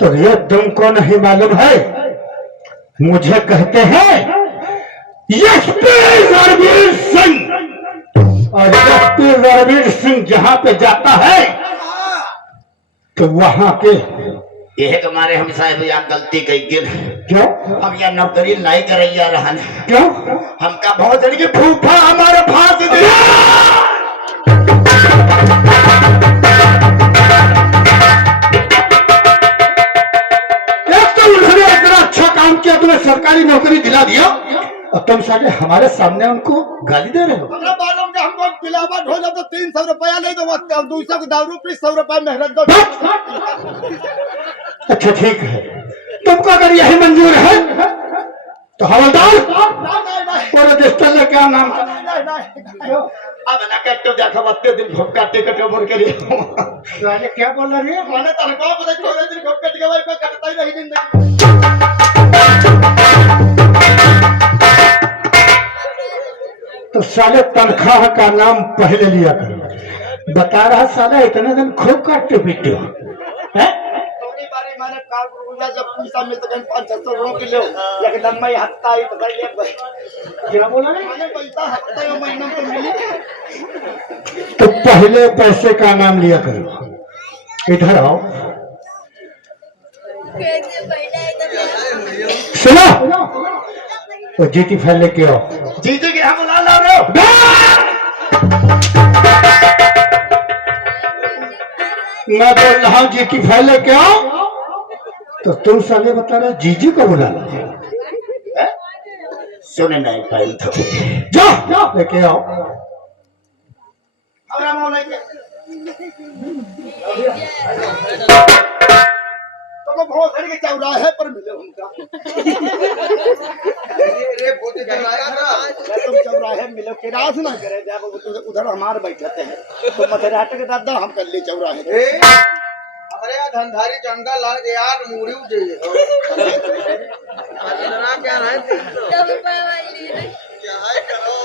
तो ये तुमको नहीं मालूम है, मुझे कहते हैं एसपी रणवीर सिंह, और एसपी रणवीर सिंह जहां पे जाता है तो वहां के यह हमारे हम साहब या गलती कई गिर क्यों हम या नौकरी नहीं करैया रहन क्यों हमका बहुत जन की फूफा हमारे फांस दे। एक तो उन्होंने इतना अच्छा काम किया, तुम्हें सरकारी नौकरी दिला दिया, और तुम साले हमारे सामने उनको गाली दे रहे हो। हमको पिलावट हो जाए तो 300 रुपया ले दो, 200 को दारू पी 100 रुपया मेहनत दो। अच्छा ठीक है, तुमको अगर यही मंजूर है तो हवलदार पूरे रजिस्टर में क्या नाम का अब ना कट्टो देखो बत्ते दिन भोका टिकट बोल के लिए राजे क्या बोल रही है? मैंने तनख्वाह पता छोड़े दिन भोका टिकट वाले को कटता ही नहीं जिंदगी। तो साले तनख्वाह का नाम पहले लिया करो। बता रहा साला इतने दिन खूब काटते पीते हो हैं? मैंने कार रुपया जब पैसा मिलता कहीं 500 रुपये किलो, लेकिन लम्बा हफ्ता ही तो क्या बोला रे? मैंने पैसा हफ्ता या महीना तो मिली। तो पहले पैसे का नाम लिया करो। इधर आओ, सुनो, तो जीटी फाइल लेके आओ। जीते के हम ला रहे हो मैं बोल रहा हूँ जीटी फाइल लेके आओ, तो तुम साले बता रहे जीजी को बुला लो। सुने नहीं पाई तो जाओ लेके आओ। तो बहुत सारे के चौराहे पर मिले उनका। तुम चौराहे मिलो के रात ना करे, जब उधर हमारे बैठते हैं तो मथुराट के दादा हम कर ले चौराहे। अरे यार धंधारी जंगल लाग यार मूड़ी उजे क्या है क्या है करो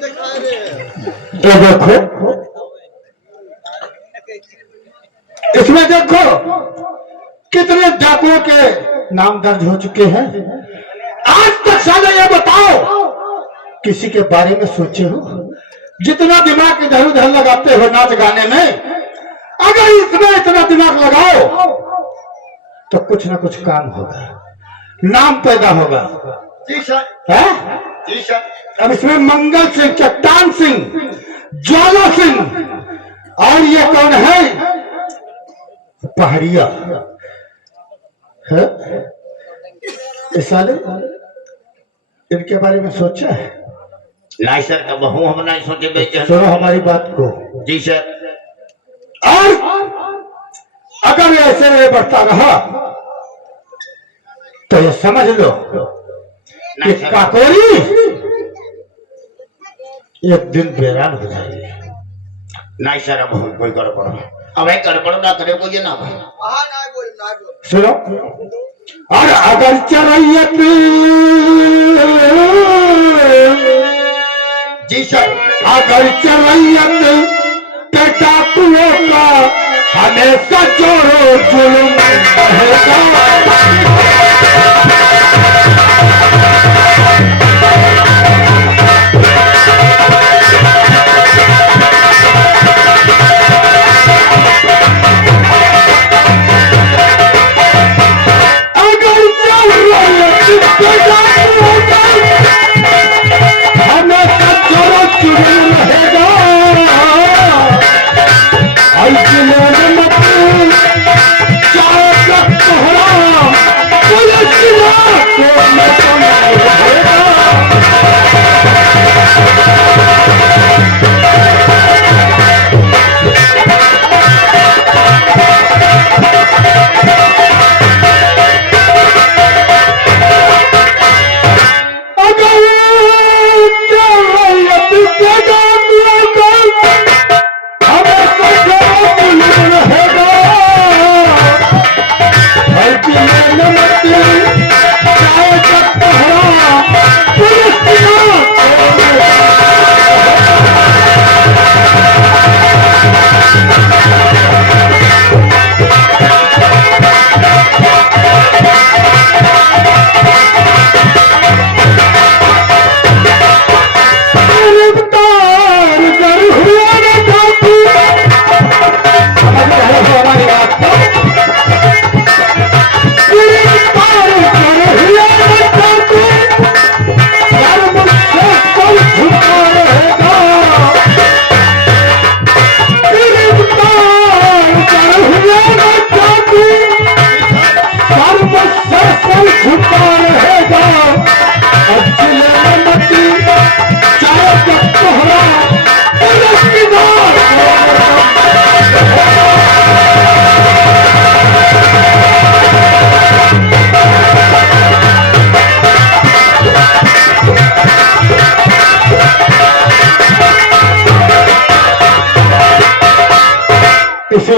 दिखा रहे तो देखो इसमें देखो कितने डाकुओं के नाम दर्ज हो चुके हैं। आज तक साले ये बताओ किसी के बारे में सोचे हो? जितना दिमाग इधर उधर लगाते हो नाच गाने में, अगर इसमें इतना दिमाग लगाओ तो कुछ ना कुछ काम होगा, नाम पैदा होगा। जी सर, है जी सर। अब इसमें मंगल सिंह, चट्टान सिंह, ज्वाला सिंह, और ये कौन है? पहाड़िया है। इस साले इनके बारे में सोचा है? नहीं सर, अब हम नहीं सोचे बेचे। सुनो हमारी बात को। जी सर। और अगर ये ऐसे बढ़ता रहा तो ये समझ लो कि काकोरी एक दिन बेरान हो जाएगी। नहीं सर, अब हम कोई कर पड़ो, अब एक कर पड़ो ना करे कोई ना भाई। हाँ ना बोल सुनो, और अगर चरैयत जी सर, अगर चरैयत के डाकुओं का हमेशा चोरो जुल्म रहेगा। कोई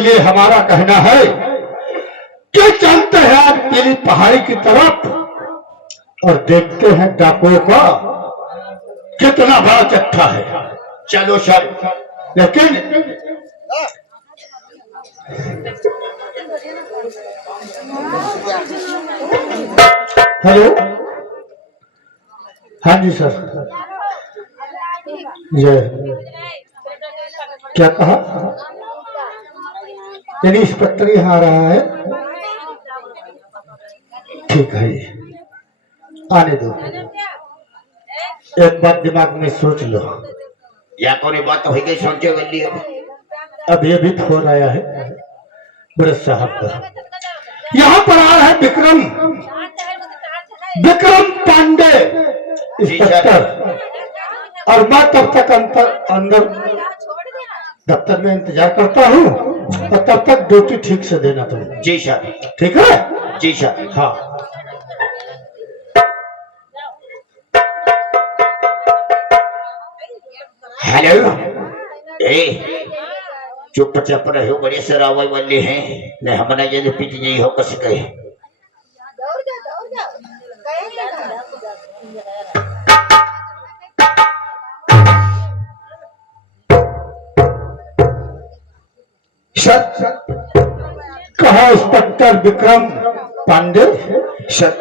इसलिए हमारा कहना है कि चलते हैं आज पीली पहाड़ी की तरफ और देखते हैं डाकुओं का कितना बड़ा चट्टा है। चलो सर। लेकिन हेलो, हाँ जी सर, जय, क्या कहा? यानी इंस्पेक्टर यहाँ आ रहा है? ठीक है, आने दो। एक बात दिमाग में सोच लो। या तो बात हो गई, सोचे गली। अब ये भी फोन आया है बड़े साहब का। यहाँ पर आ रहा है विक्रम पांडे इंस्पेक्टर, और मैं तब तक अंदर दफ्तर में इंतजार करता हूँ, और तब तक ड्यूटी ठीक से देना तुम। जी सर। ठीक है? जी सर। हाँ। हेलो, ए चुपचाप रहो, बड़े सर आवाज वाले हैं ने हमने ये पीछ नहीं हो कस गए। सर, कहा इंस्पेक्टर विक्रम पांडे? सर,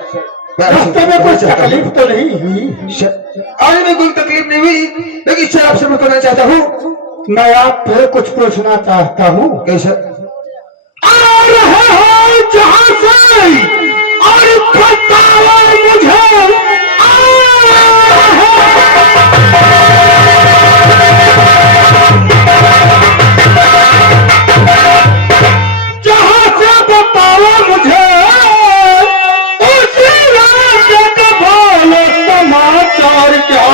रास्ते में कोई तकलीफ तो नहीं हुई? आने में कोई तकलीफ नहीं हुई, लेकिन सर आपसे मैं कहना चाहता हूँ, मैं आपसे कुछ पूछना चाहता हूँ। कैसे? आ रहे हो जहाँ से और बताओ मुझे, आ रहे हो जहाँ से, बताओ मुझे उसी रास्ते का बोलो समाचार क्या?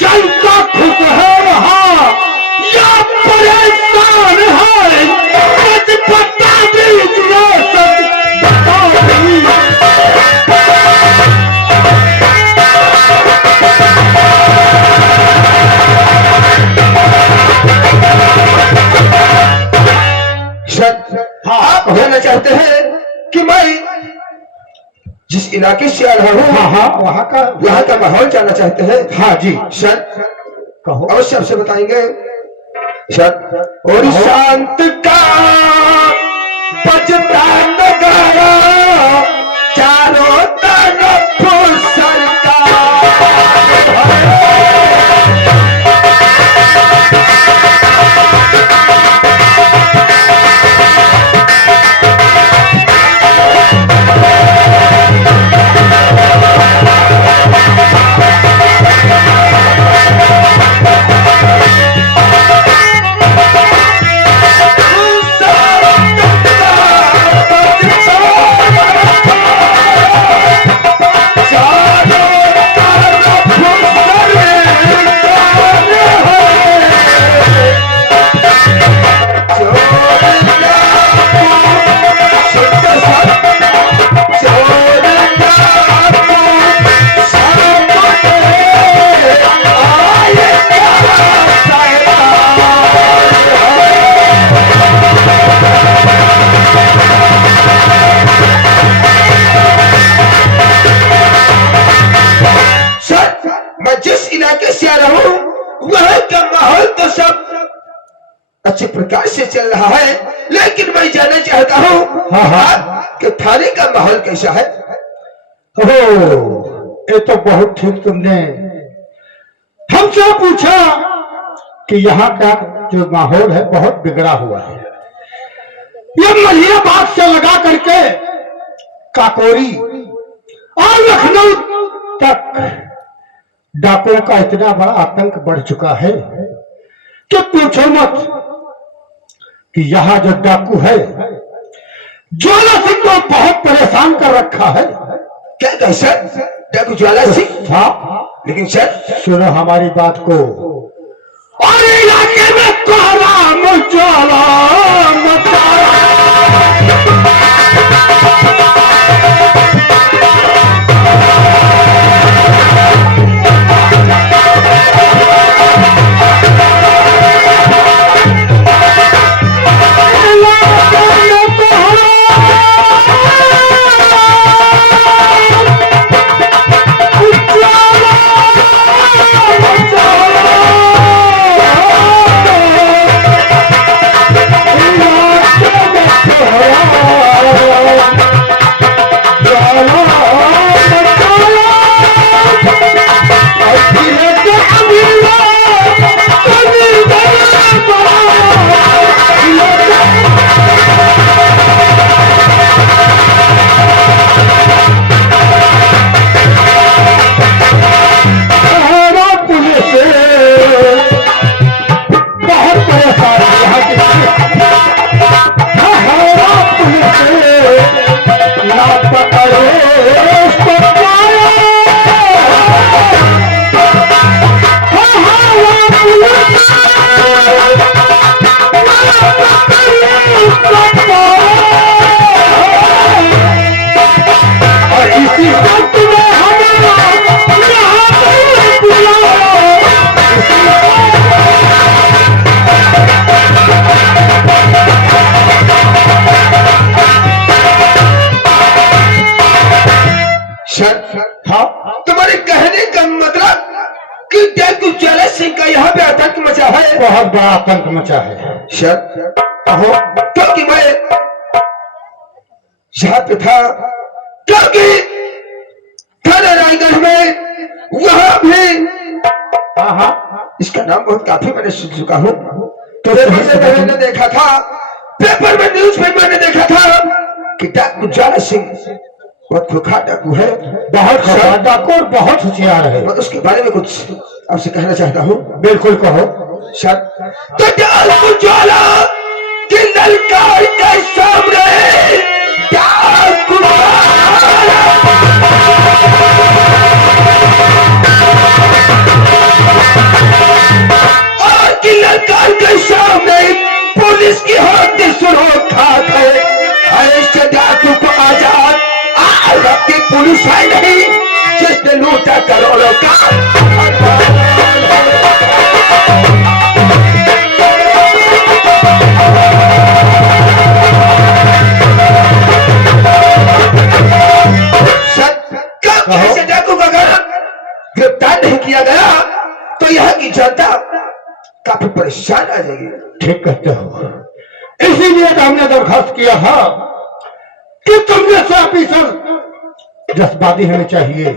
जनता खुश है वहाँ या परेशान है? कुछ बता दीजिए सर, बता दीजिए। सर, आप कहना चाहते हैं कि मैं जिस इलाके से आ रहा हूँ, हाँ, वहाँ का माहौल जानना चाहते हैं? हाँ जी सर, कहो। अवश्य आपसे बताएंगे सर। और शांत का बजता नगारा, चारों तरफ सरकार। अच्छे प्रकार से चल रहा है, लेकिन मैं जानना चाहता हूँ आपके थाने का माहौल कैसा है? ये तो बहुत ठीक तुमने हमसे पूछा कि यहाँ का जो माहौल है बहुत बिगड़ा हुआ है। ये मलियाबाग से लगा करके काकोरी और लखनऊ तक डाकुओं का इतना बड़ा आतंक बढ़ चुका है कि पूछो मत। कि यहाँ जो डाकू है ज्वाला सिंह को बहुत परेशान कर रखा है। क्या कहे सर? डाकू ज्वाला सिंह? हाँ, लेकिन सर सुनो हमारी बात को। और इलाके में कोहराम ज्वाला सिंह का यहाँ पे आतंक मचा है। बहुत बड़ा आतंक मचा है। सर कहो, क्योंकि मैं यहाँ पे था, क्योंकि थाना रायगढ़ में वहां भी इसका नाम बहुत काफी मैंने सुन चुका हूँ। तो मैंने देखा था, पेपर में, न्यूज में मैंने देखा था कि डाकू ज्वाला सिंह बहुत खुखार डाकू है, बहुत खुखार डाकू और बहुत होशियार है। मैं उसके बारे में कुछ आपसे कहना चाहता हूँ। बिल्कुल कहो। सर, तो डाकू ज्वाला की ललकार के सामने डाकू और की ललकार के सामने पुलिस की हाथी सुरक्षा है। ऐसे डाकू को आजाद आज की पुलिस है नहीं, जिसने लूटा करोड़ों का। ऐसे डाकू का अगर गिरफ्तार नहीं किया गया तो यहाँ की जनता काफी परेशान आ जाएगी। ठीक कहते हो। इसीलिए तो हमने दरखास्त किया था कि तुम जैसे ऑफिसर जज्बाती होने चाहिए।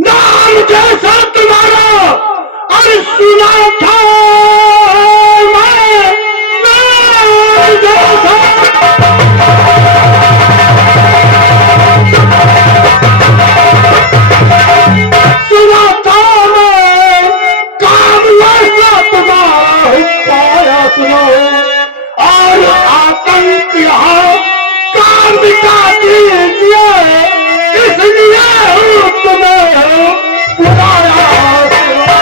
नाम जैसा तुम्हारा और सुना था मैं, नाम जैसा सुना था मैं, काम वैसा तुम्हारा पाया सुनो, और आतंक यहाँ काम मिटा दीजिए, इसलिए तुम्हें बुलाया सुनो।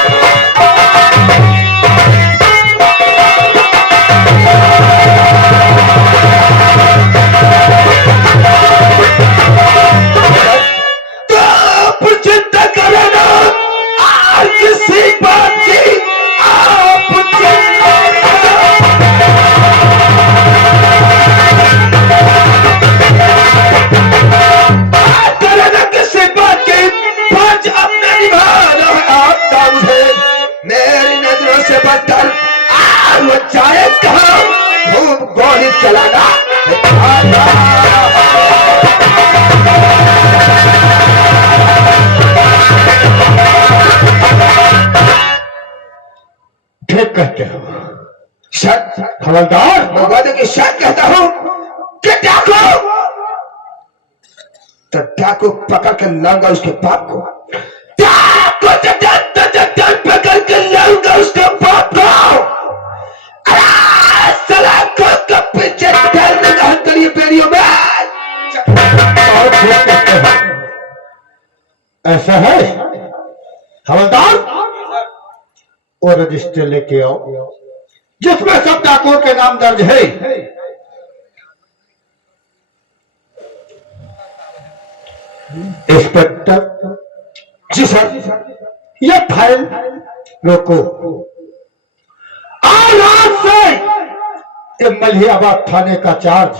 तो आप चिंता करें ना, और किसी बात की आप चिंता करें ना, किसी बात की फर्ज अपना निभाना है आपका। मुझे मेरी नजरों से बचकर आज वो जाए कहाँ, खूब गोली चलाना। ठीक कहते हो सर, हवलदार। मैं वादे के साथ कहता हूँ कि डाकू, तो डाकू पकड़ कर लाऊंगा उसके बाप को। डाकू तो पकड़ कर लाऊंगा उसके बाप को। अरे सलाखों के पीछे डालने का हक करिए पेड़ियों में। और ठीक कहते हो। ऐसा है हवलदार, वो रजिस्टर लेके आओ जिसमें सब डाकुओं के नाम दर्ज है। इंस्पेक्टर जी सर। ये फाइल रोको। आज से ये मलियाबाद थाने का चार्ज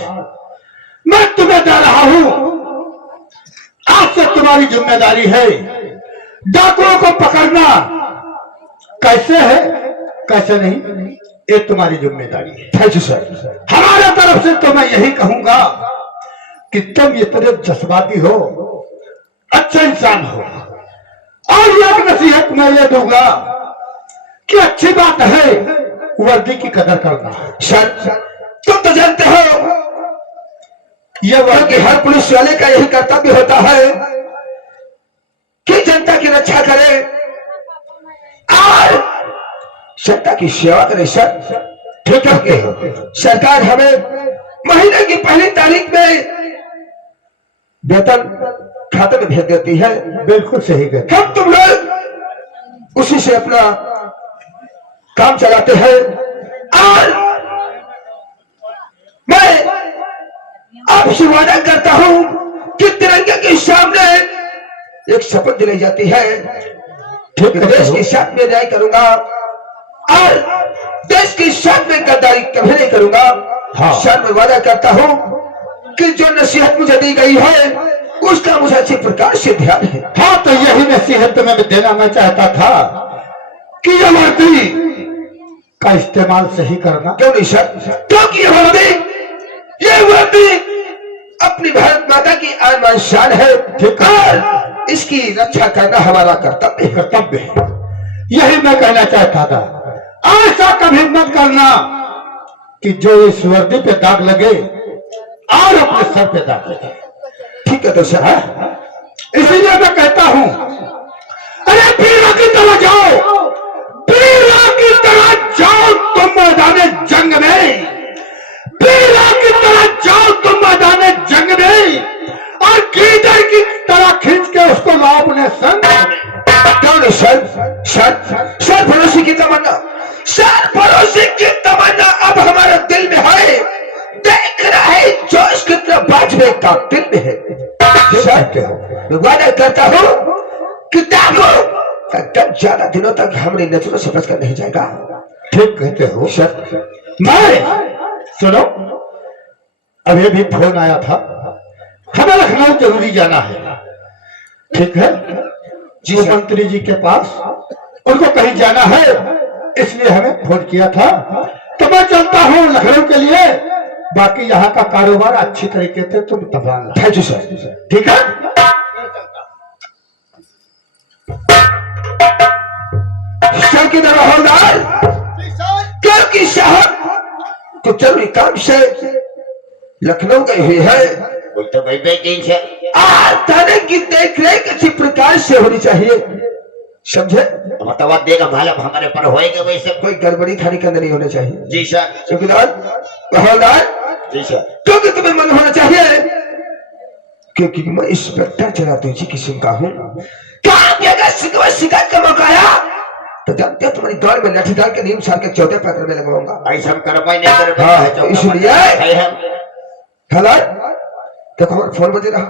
मैं तुम्हें दे रहा हूं। आज से तुम्हारी जिम्मेदारी है डाकुओं को पकड़ना। कैसे है कैसे नहीं, ये तुम्हारी जिम्मेदारी है। Thank you sir. हमारे तरफ से तो मैं यही कहूंगा कि तुम इतने जज्बाती हो, अच्छा इंसान हो। और एक नसीहत मैं ये दूंगा कि अच्छी बात है वर्दी की कदर करना। सर, तुम तो जानते हो यह वह कि हर पुलिस वाले का यही कर्तव्य होता है कि जनता की रक्षा करे और जनता की सेवा करे। सर, ठीक है। सरकार हमें महीने की पहली तारीख में वेतन खाते में भेज देती है। बिल्कुल सही कहते। हम तुम लोग उसी से अपना काम चलाते हैं। और मैं आपसे वादा करता हूं कि तिरंगे के सामने एक शपथ दिलाई जाती है। ठीक है। देश के साथ में न्याय करूंगा और देश के साथ में गद्दारी कभी नहीं करूंगा। हाँ। सर, मैं वादा करता हूं कि जो नसीहत मुझे दी गई है उसका मुझे अच्छे प्रकार से ध्यान है। हाँ, तो यही नसीहत तुम्हें देना मैं चाहता था कि ये वर्दी का इस्तेमाल सही करना। क्यों नहीं सर? क्योंकि ये वर्दी अपनी भारत माता की आन शान है और इसकी रक्षा करना हमारा कर्तव्य है। यही मैं कहना चाहता था। ऐसा कभी मत करना कि जो इस वर्दी पे दाग लगे और अपने सर पे दाग लगे। ठीक है तो सर, इसीलिए मैं कहता हूं, अरे वीरों की तरह जाओ, वीरों की तरह जाओ तुम मैदान जंग में, वीरों की तरह जाओ तुम मैदान जंग में और गीदड़ की तरह खींच के उसको लाओ अपने संग में। क्यों नहीं सर? सर पड़ोसी की तमन्ना, सर पड़ोसी की तमन्ना अब हमारे दिल में है। देख रहा है जोश कितना बाजवे का दिल में है। सर वादा करता हूँ कि देखो एकदम ज्यादा दिनों तक हमारी नजरों से बचकर नहीं जाएगा। ठीक कहते हो सर। मैं सुनो, अभी भी फोन आया था, हमें लखनऊ जरूरी जाना है। ठीक है जी, मंत्री जी के पास उनको कहीं जाना है, इसलिए हमें फोन किया था। तो मैं चलता हूँ लखनऊ के लिए, बाकी यहाँ का कारोबार अच्छी तरीके से तुम संभालना। Thank you sir. ठीक है। सर की तरह हवलदार, क्योंकि साहब तो जरूरी काम से लखनऊ गई हुई है। वो तो भाई बेटी से आज थाने की देखरेख अच्छी प्रकार से होनी चाहिए, समझे? मतलब देगा मालूम हमारे पर होएगा वैसे। कोई गड़बड़ी थाने के अंदर नहीं होनी चाहिए। जी सर। चौकीदार, हवलदार, जी सर। क्योंकि तुम्हें मन होना चाहिए, क्योंकि मैं इंस्पेक्टर जनार्दन जी किस्म का हूँ। कहा कि अगर शिकायत का मौका आया तो जानते हो तुम्हारी दौड़ में लाठी डाल के नीम सार के चौथे पैर में लगाऊंगा। ऐसा कर पाए नहीं कर हाँ, पाए इसलिए हेलो, देखो हमारा फोन बजे रहा।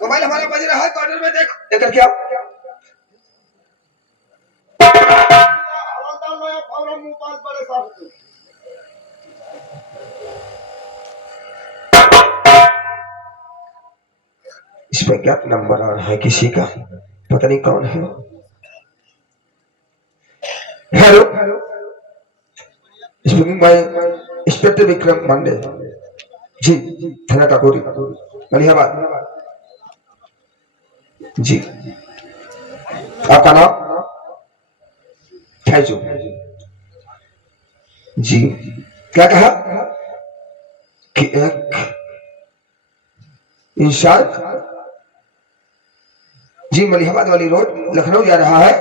मोबाइल हमारा बज रहा है, कॉर्नर में देख, देख क्या बड़े साहब इस पे क्या नंबर आ रहा है किसी का, पता नहीं कौन है। हेलो, मैं इंस्पेक्टर विक्रम पांडे जी, थाना काकोरी, मलिहाबाद जी। आपका नाम? थैजू जी। क्या कहा कि एक इंसान जी मलिहाबाद वाली रोड लखनऊ जा रहा है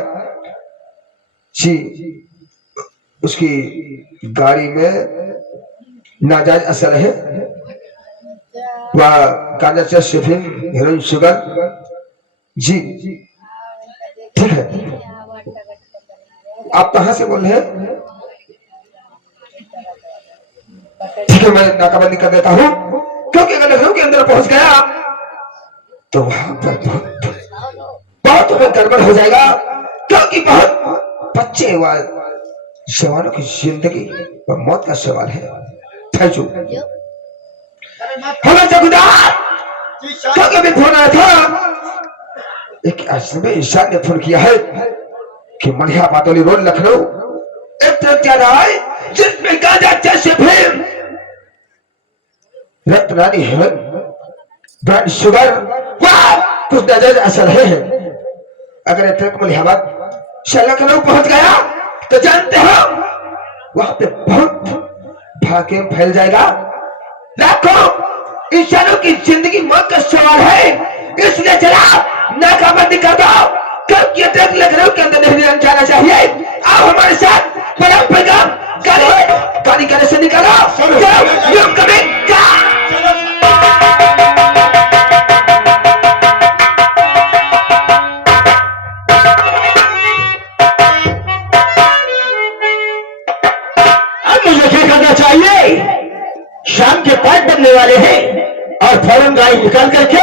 जी, उसकी गाड़ी में नाजायज असर है, वह गांजा चरस सिफिन हेरोइन शुगर जी। ठीक है, आप कहां से बोल रहे हैं? ठीक है, मैं नाकाबंदी कर देता हूं, क्योंकि अगर लखनऊ के अंदर पहुंच गया तो वहां पर बहुत गड़बड़ हो जाएगा, क्योंकि बहुत बच्चे व जवानों की जिंदगी और मौत का सवाल है। Thank you. हेलो चौकीदार, क्योंकि अभी फोन आया था, एक अजनबी इंसान ने फोन किया है कि मलिहाबाद वाली रोड लखनऊ एक ट्रक जा रहा है जिसमें गांजा जैसे film Ratnani heaven brand sugar कुछ नाजायज असर है। अगर ट्रक मलिहाबाद से लखनऊ पहुंच गया तो जानते हो वहां पे बहुत भाग्य फैल जाएगा, लाखों इंसानों की जिंदगी मौत का सवाल है। इसलिए जरा नाकाबंदी कर दो, क्योंकि ये ट्रक लखनऊ के अंदर नहीं जाना चाहिए। आओ हमारे साथ, बड़ा पैगाम गाड़ी गाड़ी से निकालो। शाम के 5 बजने वाले हैं और फौरन गाड़ी निकाल करके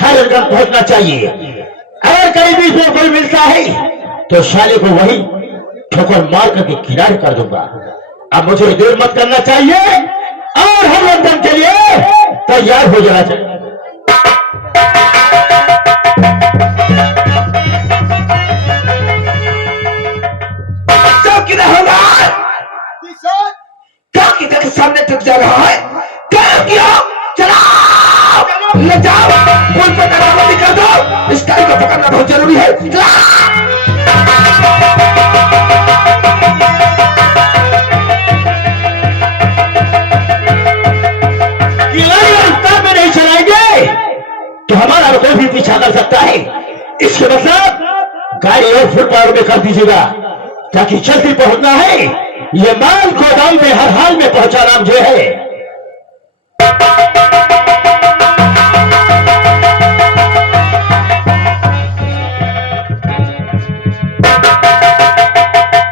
हर जगह पहुंचना चाहिए। अगर कहीं बीच में कोई मिलता है तो साले को वही ठोकर मार करके किनारे कर दूंगा। अब मुझे देर मत करना चाहिए और तैयार हो जाना चाहिए। चौकीदार हवलदार, जी सर। क्या किधर के सामने तक जा रहा है? क्या किया? चलाओ, ले जाओ, पुल पर दरवाजा निकाल दो। इस गाड़ी को पकड़ना बहुत जरूरी है। चलाओ। ये गाड़ी रफ्तार में नहीं चलाएंगे तो हमारा कोई भी पीछा कर सकता है। इसके मतलब गाड़ी और फुल पावर में कर दीजिएगा ताकि जल्दी पहुंचना है। ये माल गोदाम में हर हाल में पहुंचाना मुझे है।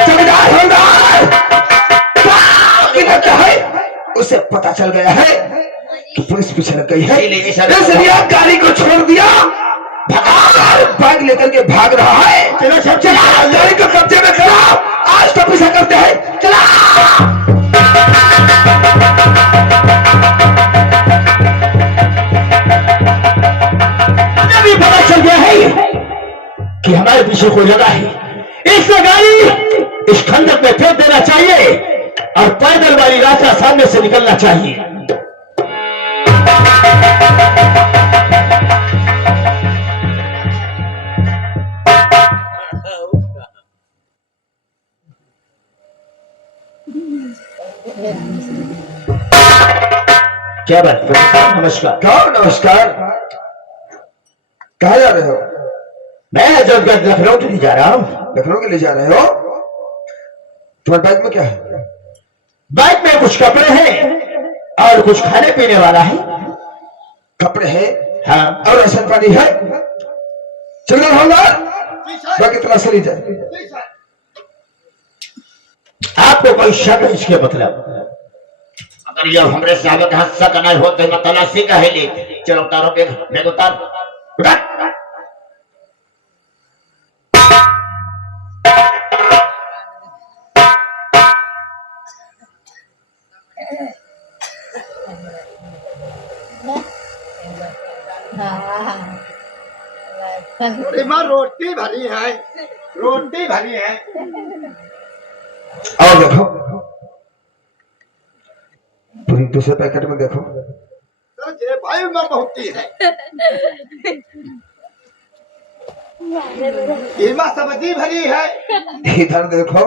चौकीदार हवलदार, क्या है? उसे पता चल गया है कि पुलिस पीछे लग गई है, इसलिए गाड़ी को छोड़ दिया, भगा बैग लेकर के भाग रहा है। चलो सब चला, गाड़ी को कब्जे में करो, आज तो पीछा करते हैं। चला। मुझे भी पता चल गया है कि हमारे पीछे कोई लगा है। इससे गाड़ी इस खंडक में फेंक देना चाहिए और पैदल वाली रास्ता सामने से निकलना चाहिए। क्या बात? नमस्कार। कहो नमस्कार, कहाँ जा रहे हो? मैं हजरतगंज लखनऊ के लिए जा रहा हूँ। लखनऊ के लिए जा रहे हो? तुम्हारे बैग में क्या है? बाइक में कुछ कपड़े हैं और कुछ खाने पीने वाला है। कपड़े हैं? हाँ। और राशन पानी है? चलो हवलदार, जी सर। बाकी तलाशी ली जाए। जी सर। आपको कोई शक है इसके मतलब? अगर ये हमरे साहब हादसा का नहीं होता मैं तलाशी का है ले। चलो उतारो बैग उतार। अरे माँ रोटी भरी है, रोटी भरी है। और देखो पूरी दूसरे पैकेट में देखो। तो ये भाई में बहुती है। ये माँ सब्जी भरी है। इधर देखो।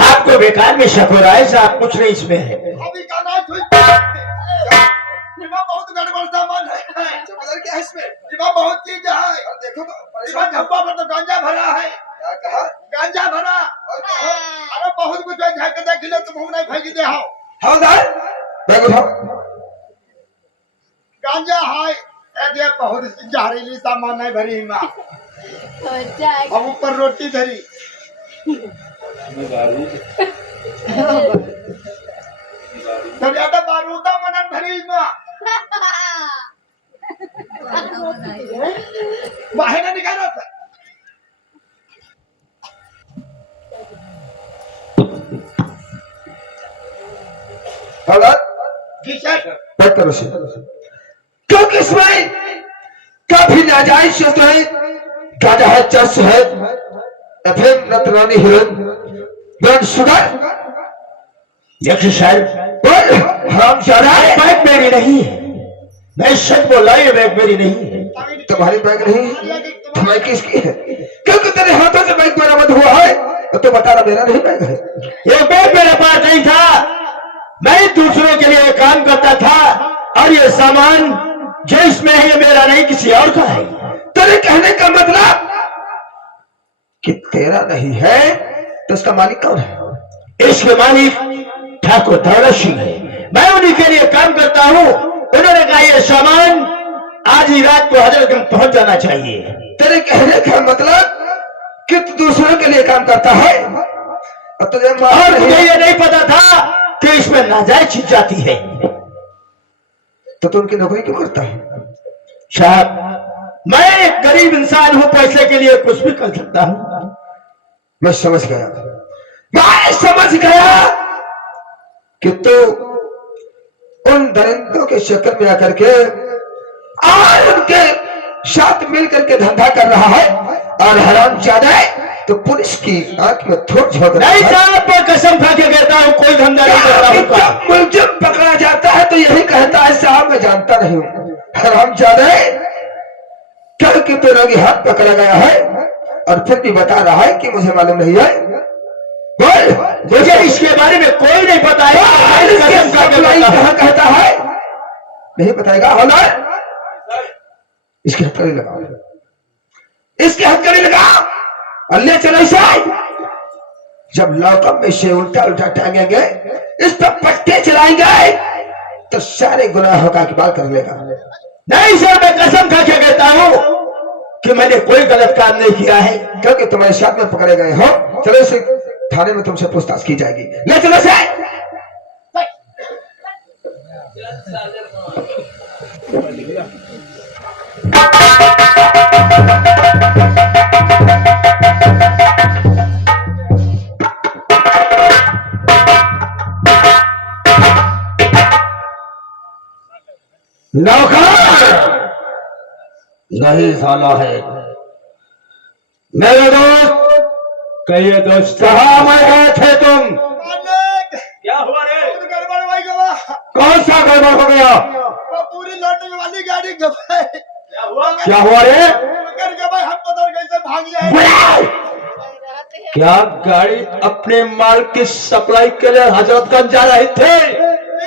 आपको बेकार में शक हो रहा है साहब, कुछ नहीं इसमें है। अभी का ना छुई। बहुत गड़बड़ सामान है। क्या है इसमें? बहुत चीज है। और देखो तो झब्बा पर तो गांजा भरा है। क्या कहा? गांजा भरा। और अरे बहुत कुछ है, झाँक के देख लो तुम नहीं फेंक दे हो। हवलदार, बैग उठाओ। गांजा है। ये बहुत जहरीली सामान है भरी माँ। अब ऊपर रोटी धरी। तो ज्यादा बारूदा मनन भरी माँ। बाहर ना निकालो सर। हवलदार, जी सर। पैक करो से। क्योंकि इसमें काफी नाजायज शब्द है। गांजा है, चर्च है, एफएम, नतरानी, हीरोइन, ब्रांड शुगर। देखिए सर, हराम ज्यादा है। बैग मेरी नहीं है, मैं सच बोल रहा हूँ, ये बैग मेरी नहीं है। तुम्हारी बैग नहीं, तुम्हारी किसकी है? क्योंकि तेरे हाथों से बैग बरामद हुआ है तो बता रहा मेरा नहीं बैग है। ये बैग मेरे पास नहीं था। मैं दूसरों के लिए काम करता था और ये सामान जो इसमें है ये मेरा नहीं, किसी और का है। तेरे कहने का मतलब कि तेरा नहीं है तो इसका मालिक कौन है? इसके मालिक ठाकुर दौलत सिंह है। मैं उन्हीं के लिए काम करता हूँ। उन्होंने कहा ये सामान आज ही रात को हजरतगंज पहुंच जाना चाहिए। तेरे कहने का मतलब कि तू दूसरों के लिए काम करता है और तुझे और मुझे ये नहीं पता था कि इसमें नाजायज चीज जाती है। तो तू उनकी नौकरी क्यों करता है? साहब, मैं एक गरीब इंसान हूँ, पैसे के लिए कुछ भी कर सकता हूँ। मैं समझ गया, मैं समझ गया। कि तू उन दरिंदों के शक्ल में आकर के और उनके साथ मिल करके धंधा कर रहा है, और हरामजादा है तो पुलिस की आंख में थोक झोंक रहा नहीं है। साहब, मैं कसम खा के कहता हूँ कोई धंधा नहीं कर रहा हूँ। जब मुलजिम पकड़ा जाता है तो यही कहता है साहब मैं जानता नहीं हूँ। हरामजादा है, कल के तो रंगे हाथ पकड़ा गया है और फिर भी बता रहा है कि मुझे मालूम नहीं है। बोल, मुझे इसके बारे में कोई नहीं पता है। कसम खा के कहता हूँ। कहाँ कहता है नहीं बताएगा। हौलदार, इसके हथकड़ी लगाओ, इसके हथकड़ी लगाओ और ले चलो इसे। जब लौकम में से उल्टा उल्टा टांगेंगे, इस पर पट्टे चलाएंगे तो सारे गुनाहों का इकबाल कर लेगा। नहीं सर, मैं कसम खा के कहता हूँ कि मैंने कोई गलत काम नहीं किया है। क्योंकि तुम्हारे साथ में पकड़े गए हो। चलो इसे थाने में तुमसे पूछताछ की जाएगी। ले चलो इसे। नौकर नहीं साला है मेरे दोस्त। कहिए दोस्त, कहाँ मैं गए थे तुम? मालिक, क्या हुआ रे? कुछ गड़बड़ भाई गवा। कौन सा गड़बड़ हो गया? वो पूरी लौटने वाली गाड़ी गवाए। क्या हुआ रे? मगर गवाए, हम पता नहीं कैसे भाग जाए। क्या गाड़ी अपने माल की सप्लाई के लिए हजरतगंज जा रहे थे?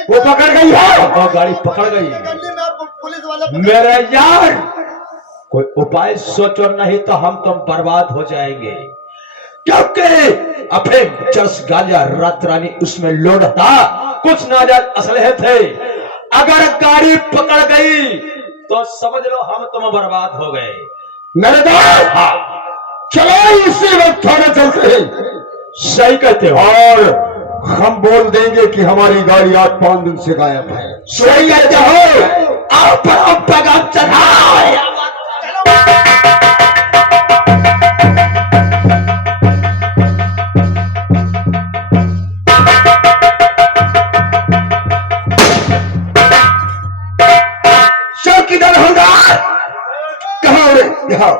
वो पकड़ गई है। वो गाड़ी पकड़ गई। गली में आप पुलिस वाले मेरे यार, कोई उपाय सोचो, नहीं तो हम तुम बर्बाद हो जाएंगे। क्योंकि अपने 10 गांजा रात रानी उसमें लोड था, कुछ नाजायज असलहे थे। अगर गाड़ी पकड़ गई तो समझ लो हम तुम बर्बाद हो गए। मेरे दोस्त, चलो इसी वक्त थाने चलते हैं। सही कहते हो। और हम बोल देंगे कि हमारी गाड़ी 8-5 दिन से गायब है। सही कहते हो। आओ पर हम पैगाम चढ़ाओ। चौकीदार हौलदार, कहाँ हो रे? यहाँ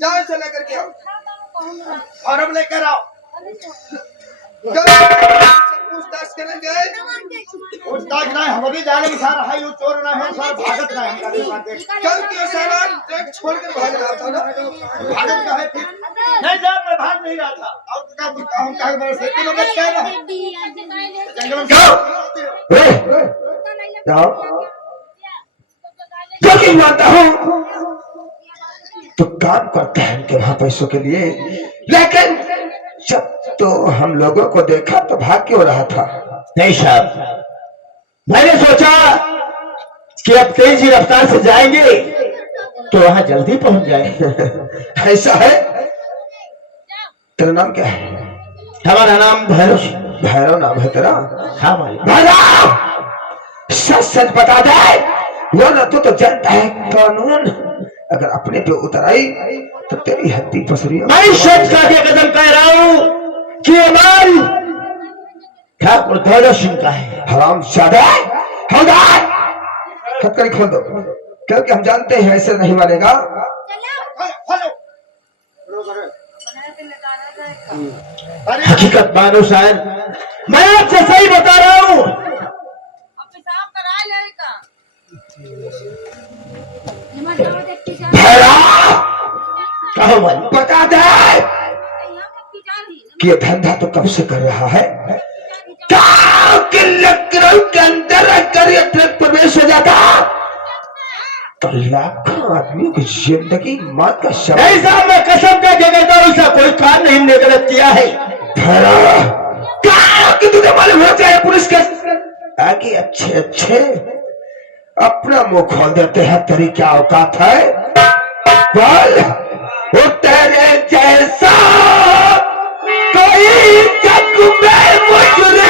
जाओ से लेकर के आओ और अब लेकर आओ। पूछताछ करेंगे। पूछताछ ना हम अभी जाने में सारा है, वो चोर ना है, सारा भागत ना है। कल क्यों सारा ट्रक छोड़कर भाग रहा था ना? भागत का है फिर? नहीं साहब, मैं भाग नहीं रहा था। और क्या हम कहा मेरे से तीनों बच गए ना जंगल में मानता हूँ तो काम करता है उनके वहां पैसों के लिए, लेकिन जब तो हम लोगों को देखा तो भाग क्यों रहा था? नहीं साहब, मैंने सोचा कि अब तेजी रफ्तार से जाएंगे तो वहां जल्दी पहुंच जाएंगे। ऐसा है? तेरा नाम क्या है? हमारा नाम भैरव। भैरव नाम है तेरा? हाँ मालिक। भैरव, सच सच बता दे, वरना तो जानता है कानून अगर अपने पे उतर आई तो तेरी हड्डी पसरी। मैं सच का के कदम कह रहा हूं कि ये माल ठाकुर दौलत सिंह का है। हरामजादा, हौलदार, हथकड़ी खोल दो, क्योंकि हम जानते हैं ऐसे नहीं मानेगा। हकीकत मानो शायद, मैं आपसे सही बता रहा हूं। कहो मालिक। बता दे कि ये धंधा तो कब से कर रहा है? के लकड़ों के अंदर अगर ये ट्रक प्रवेश हो जाता तो लाखों आदमियों की जिंदगी मौत का शव। नहीं साहब, मैं कसम का कहता हूं ऐसा कोई काम नहीं हमने गलत किया है। कि तुझे मालूम हो जाए पुलिस के आगे अच्छे अच्छे अपना मुंह खोल देते हैं। तेरी क्या औकात है? बोल, वो तेरे जैसा कोई जग में मुजरिम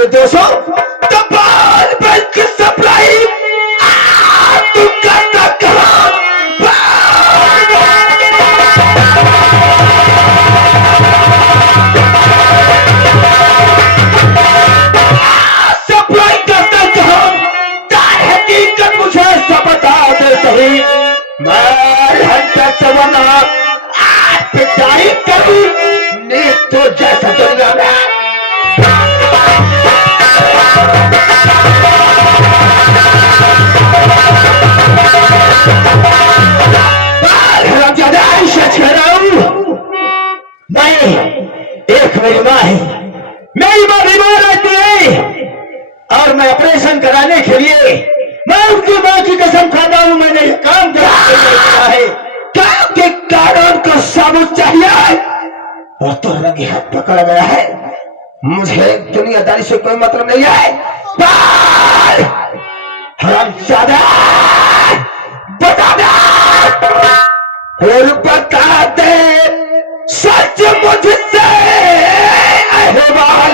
निर्दोषों तो बाल बल की सप्लाई तू करता कहां सप्लाई करता कहां तार हकीकत मुझे सब बता दे सही मैं हंटर सवना आज पिटाई करूं नहीं तो जैसा दुनिया में नहीं, एक मेरी माँ है, मेरी माँ बीमार रहती है और मैं ऑपरेशन कराने के लिए मैं उनकी माँ की कसम खाता हूँ मैंने ये काम किया है क्या के कानून को सबूत चाहिए और तो लगे हाथ पकड़ा गया है मुझे दुनियादारी से कोई मतलब नहीं है हरामजादा बता दे और बता दे सच मुझसे अहवाल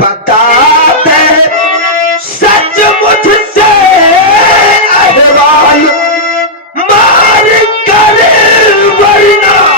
बता दे सच मुझसे अहवाल मार कर वरना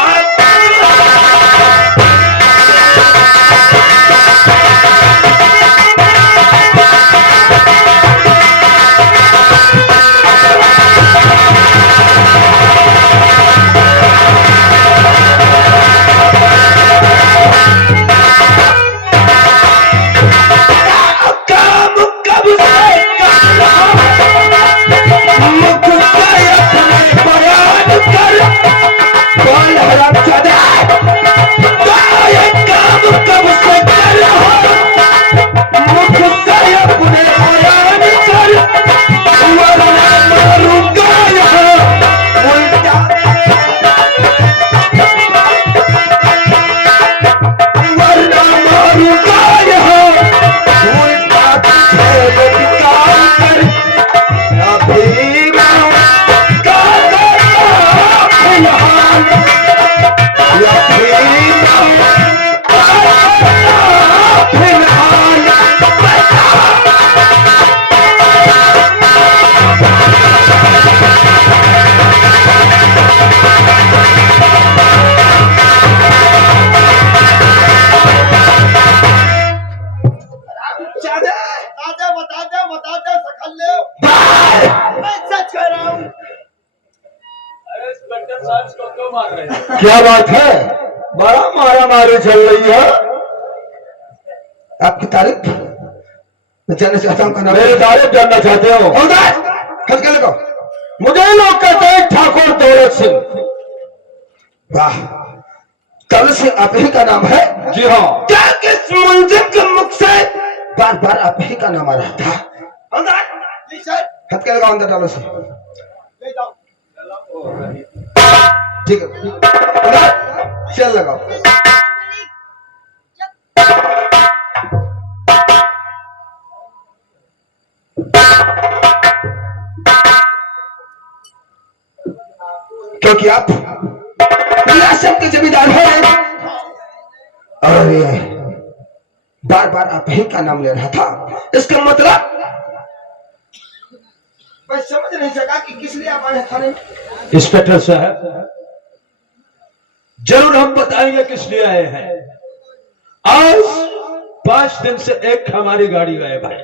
बता दे सकल मैं सच कह रहा हूँ क्या बात है? बड़ा मारा मारी चल रही है। आपकी तारीफ मैं जानना चाहता हूँ मेरी तारीफ जानना चाहते हो? हंस के लगाओ मुझे लोग कहते हैं ठाकुर दौलत सिंह। वाह दौलत सिंह आप ही का नाम है? जी हाँ। क्या किस मुंजिम के मुख से बार बार आप ही का नाम आ रहा था? जी सर हाथ के लगाओ अंदर डालो से ले जाओ ठीक है अंदर चल लगाओ क्योंकि आप रियासत के जमींदार हैं और ये बार बार आप ही का नाम ले रहा था इसका मतलब मैं समझ नहीं सका कि किस लिए आप आए थाने में। इंस्पेक्टर साहब जरूर हम बताएंगे किस लिए आए हैं। आज 5 दिन से एक हमारी गाड़ी गायब है,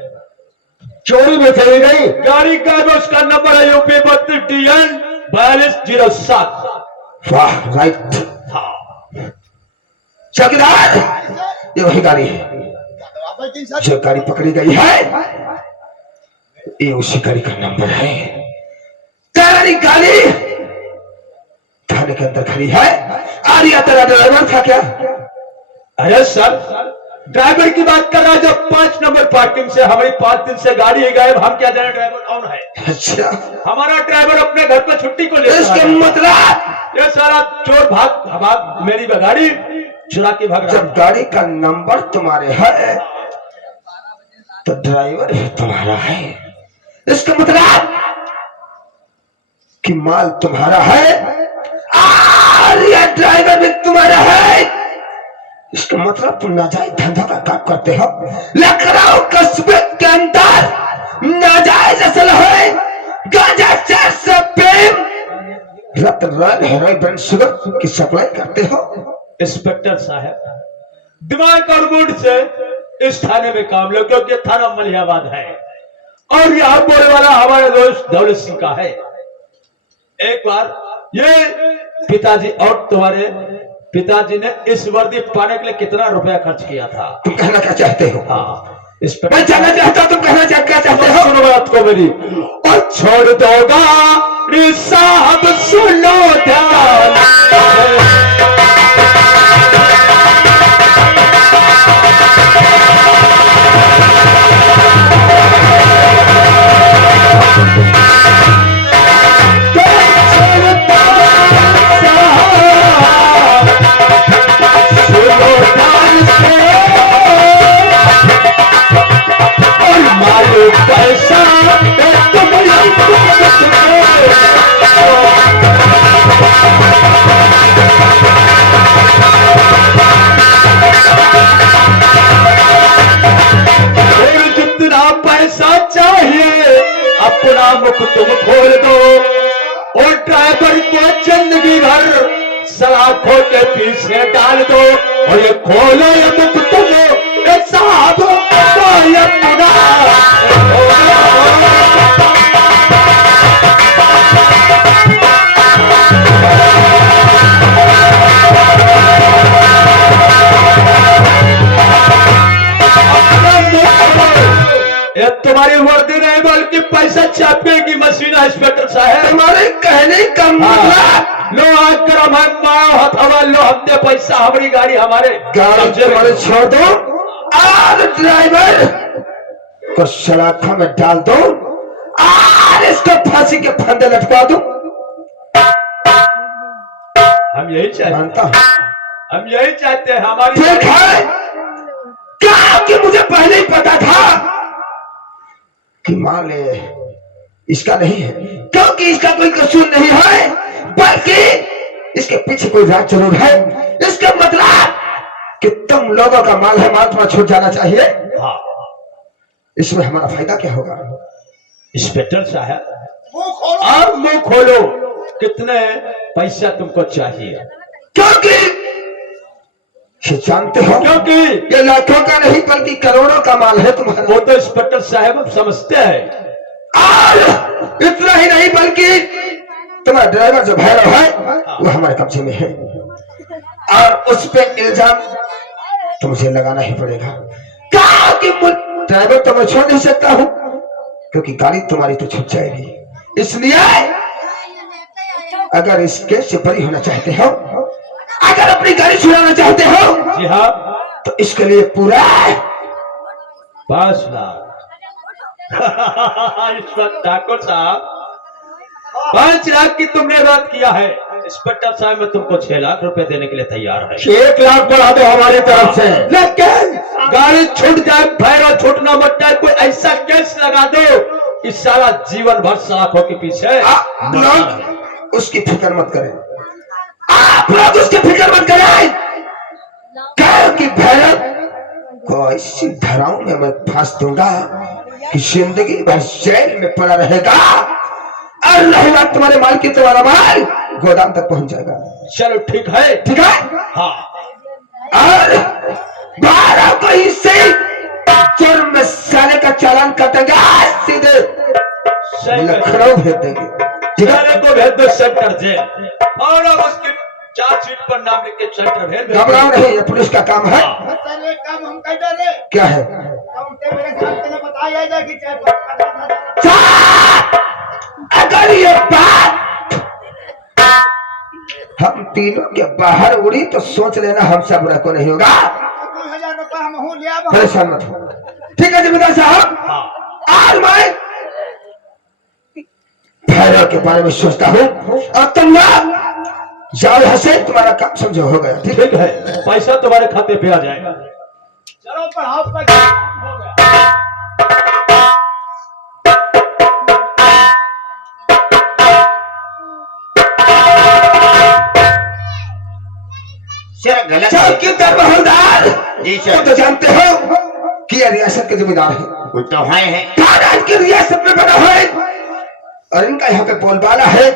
चोरी में चली गई। गाड़ी गायब है, उसका नंबर है यूपी 32 DN 4207। वाह राइट चौकीदार ये वही गाड़ी है जो गाड़ी पकड़ी गई है ये उसी गाड़ी का नंबर है। तेरी गाड़ी थाने के अंदर खड़ी है और ये तेरा ड्राइवर था क्या? अरे सर ड्राइवर की बात कर रहा है, जब 5 नंबर पार्किंग से हमारी 5 दिन से गाड़ी है गायब, हम क्या जाने ड्राइवर कौन है। अच्छा हमारा ड्राइवर अपने घर पे छुट्टी को ले इसके मतलब ये सारा चोर भाग मेरी गाड़ी चुरा के भाग रहा जब गाड़ी का नंबर तुम्हारे है तो ड्राइवर भी तुम्हारा है। इसका मतलब कि माल तुम्हारा है ड्राइवर भी तुम्हारा है। इसका मतलब तुम नाजायज धंधा का काम करते हो। लखनऊ कस्बे के अंदर नाजायज असल है गांजा, चरस से प्रेम, रत्न रॉयल हेरोइन ब्रांड शुगर की सप्लाई करते हो। इंस्पेक्टर साहब, दिमाग और मूड से इस थाने में काम लो, क्योंकि थाना मलिहाबाद है और यहाँ बोलने वाला हमारे दोस्त दौलत सिंह का है। एक बार ये पिताजी और तुम्हारे पिताजी ने इस वर्दी पाने के लिए कितना रुपया खर्च किया था? तुम कहना क्या चाहते हो? हाँ, मैं जानना चाहता हूं तुम कहना क्या चाहते हो? सुनो बात को मेरी, और छोड़ दोगा रे साहब, सुनो ध्यान। पैसा जितना पैसा चाहिए अपना मुख तुम खोल दो, और ड्राइवर को जिंदगी भर सलाखों के पीछे डाल दो, और ये खोलो ये मुख तुम साहब अपना। ये तुम्हारी वर्दी नहीं बल्कि पैसा छापने की मशीन है इंस्पेक्टर साहब। तुम्हारे कहने का मतलब लो आज कर हमारे मारो हथवा लो, हमने पैसा, हमारी गाड़ी हमारे गाड़ी से छोड़ दो और ड्राइवर को सलाखों में डाल दो और इसको फांसी के फंदे लटका दो। हम यही चाहते मानता हूं। हम यही चाहते हैं हमारी। ठीक है, क्या कि मुझे पहले ही पता था कि मान ले इसका नहीं है, क्योंकि इसका कोई कसूर नहीं है, बल्कि इसके पीछे कोई राज जरूर है। इसका मतलब कि तुम लोगों का माल है, माल तुम्हारा छूट जाना चाहिए। हाँ, इसमें हमारा फायदा क्या होगा? इंस्पेक्टर साहब मुंह खोलो। आप मुंह खोलो, कितने पैसा तुमको चाहिए? क्योंकि ये जानते हो क्योंकि ये लाखों का नहीं बल्कि करोड़ों का माल है तुम्हारा। वो तो इंस्पेक्टर साहब हम समझते हैं, और इतना ही नहीं बल्कि तुम्हारा ड्राइवर जो भैरव है वो हमारे कब्जे में है, और उस पे इल्जाम तो मुझे लगाना ही पड़ेगा। कहा कि ड्राइवर तो मैं छोड़ नहीं सकता हूं, क्योंकि गाड़ी तुम्हारी तो छूट जाएगी। इसलिए अगर इस केस से बरी होना चाहते हो, अगर अपनी गाड़ी छुड़ाना चाहते हो, जी हाँ, तो इसके लिए पूरा 5 लाख। इंस्पेक्टर ठाकुर साहब, 5 लाख की तुमने बात किया है, इंस्पेक्टर साहब मैं तुमको 6 लाख रुपए देने के लिए तैयार है। 1 लाख बढ़ा दो हमारी तरफ से। लेकिन गाड़ी छूट जाए, भैरव छूटना मत जाए, कोई ऐसा केस लगा दो कि सारा जीवन भर सलाखों के पीछे। आप लोग उसकी फिक्र मत करें, आप लोग उसकी फिक्र मत करें, क्योंकि भैरव को ऐसी धराओं में मैं फांस दूंगा कि जिंदगी भर जेल में पड़ा रहेगा, और रही बात तुम्हारे माल की, तुम्हारा माल गोदाम तक पहुंच जाएगा। चलो ठीक है, ठीक है? हाँ, और 12 को ही से जुर्म में साले का चालान कटेगा, सीधे लखनऊ भेज देंगे। ठीक है? साले को भेज दो सेंटर जेल, और अब उसके चार्जशीट पर नाम लिख के सेंटर भेज दो। घबराओ नहीं, ये पुलिस का काम है। सर एक काम हम कर डाले। क्या है? उनके मेरे साथ पहले बताया जाए कि चाहे 50,000 चार! अगर ये बात हम तीनों के बाहर उड़ी तो सोच लेना हमसे बुरा को नहीं होगा। 2,000 रुपया हम हो लिया। परेशान मत हो, ठीक है जमींदार साहब? आज मैं भैरव के बारे में सोचता हूँ, और तुम लोग जाओ यहाँ से, तुम्हारा काम समझो हो गया। ठीक है? ठीक है, पैसा तुम्हारे खाते पे आ जाएगा। चलो पढ़ाओ पर हो गया। गलत है। चौकीदार महोदय, जी तुम सर। तो जानते हो कि यह रियासत के जमींदार है, वो तो है थाना की रियासत में बना है और इनका यहाँ पे बोलबाला है,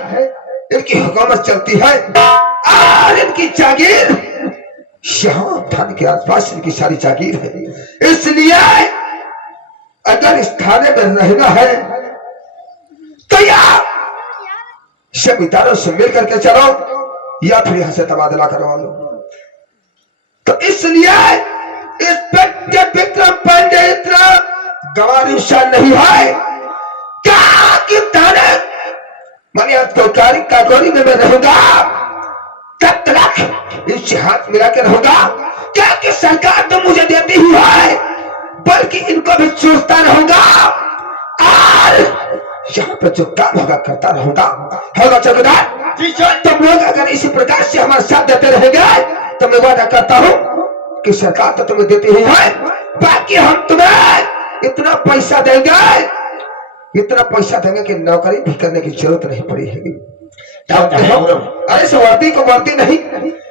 इनकी हुकूमत चलती है और इनकी जागीर यहाँ थाने के आसपास इनकी सारी जागीर है। इसलिए अगर इस थाने में रहना है तो या जमींदारों से मिल करके चलो या फिर यहाँ से तबादला करवा लो। तो इसलिए इंस्पेक्टर विक्रम पांडे इतना गंवार इंसान नहीं है क्या कि थाने मनियात को कागोरी में मैं रहूंगा तब तक इससे हाथ मिला के रहूंगा, क्या कि सरकार तो मुझे देती ही है बल्कि इनको भी चूसता रहूंगा और यहाँ पे जो काम होगा करता रहूंगा। होगा चौकीदार? जी सर। तुम लोग अगर इसी प्रकार से हमारे साथ देते रहेंगे तो मैं वादा करता हूँ कि सरकार तो तुम्हें देती ही है, बाकी हम तुम्हें इतना पैसा देंगे कि नौकरी भी करने की जरूरत नहीं पड़ेगी। अरे इस वर्दी को वर्दी नहीं,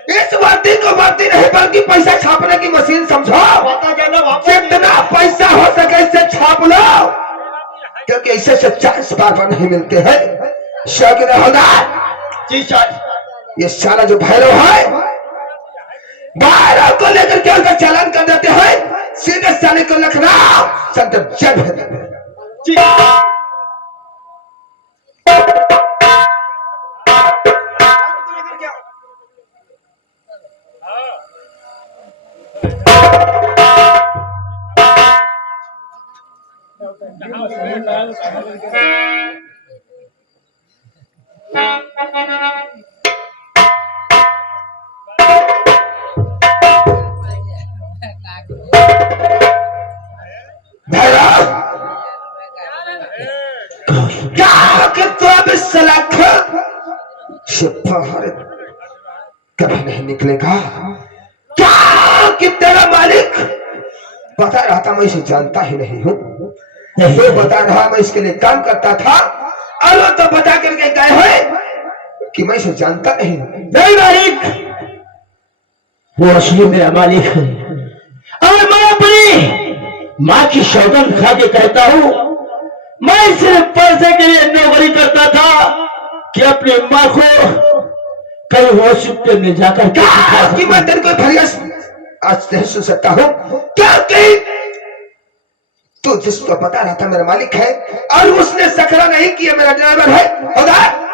इस वर्दी को वर्दी नहीं बल्कि पैसा छापने की मशीन समझो। जितना पैसा हो सके इससे छाप लो, क्योंकि ऐसे से चांस बार बार नहीं मिलते हैं। शौकीदार हवलदार, जी सर। ये साला जो भैरव है भैरव को लेकर के उनका चालान कर देते हैं, सीधे साले को लखनऊ सेंट्रल जेल भेज देते हैं। जी भैरव क्या कि तू अब इस सलाख से बाहर कभी नहीं निकलेगा। क्या कि तेरा मालिक बता रहा था मैं इसे जानता ही नहीं हूँ, वो बता रहा मैं इसके लिए काम करता था और वो तो बता करके गए हैं कि मैं इसे जानता नहीं हूँ। नहीं मालिक, वो असली मेरा मालिक है और मैं अपनी माँ की सौगंध खा के कहता हूँ मैं सिर्फ पैसे के लिए नौकरी करता था कि अपनी माँ को कहीं हॉस्पिटल में जाकर के सिखा क्या कि सकूं। मैं तेरे को फरियाद आज नहीं सुन सकता हूँ, क्योंकि तू जिसको बता रहा था मेरा मालिक है और उसने सकरा नहीं किया मेरा ड्राइवर है। हवलदार,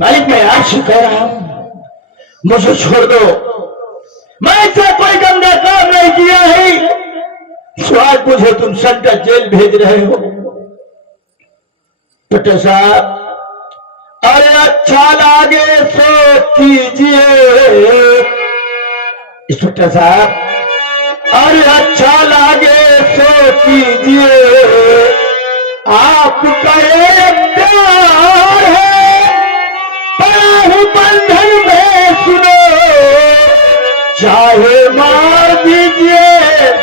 मालिक मैं आपसे कह रहा हूं मुझे छोड़ दो, मैं ऐसा कोई गंदा काम नहीं किया है जो आज मुझे तुम सेंट्रल जेल भेज रहे हो। पटेल साहब, अरे अच्छा लागे तो कीजिए। इंस्पेक्टर साहब, अरे अच्छा लागे तो कीजिए, आपका एक प्यार है पड़ा बंधन में, सुनो चाहे मार दीजिए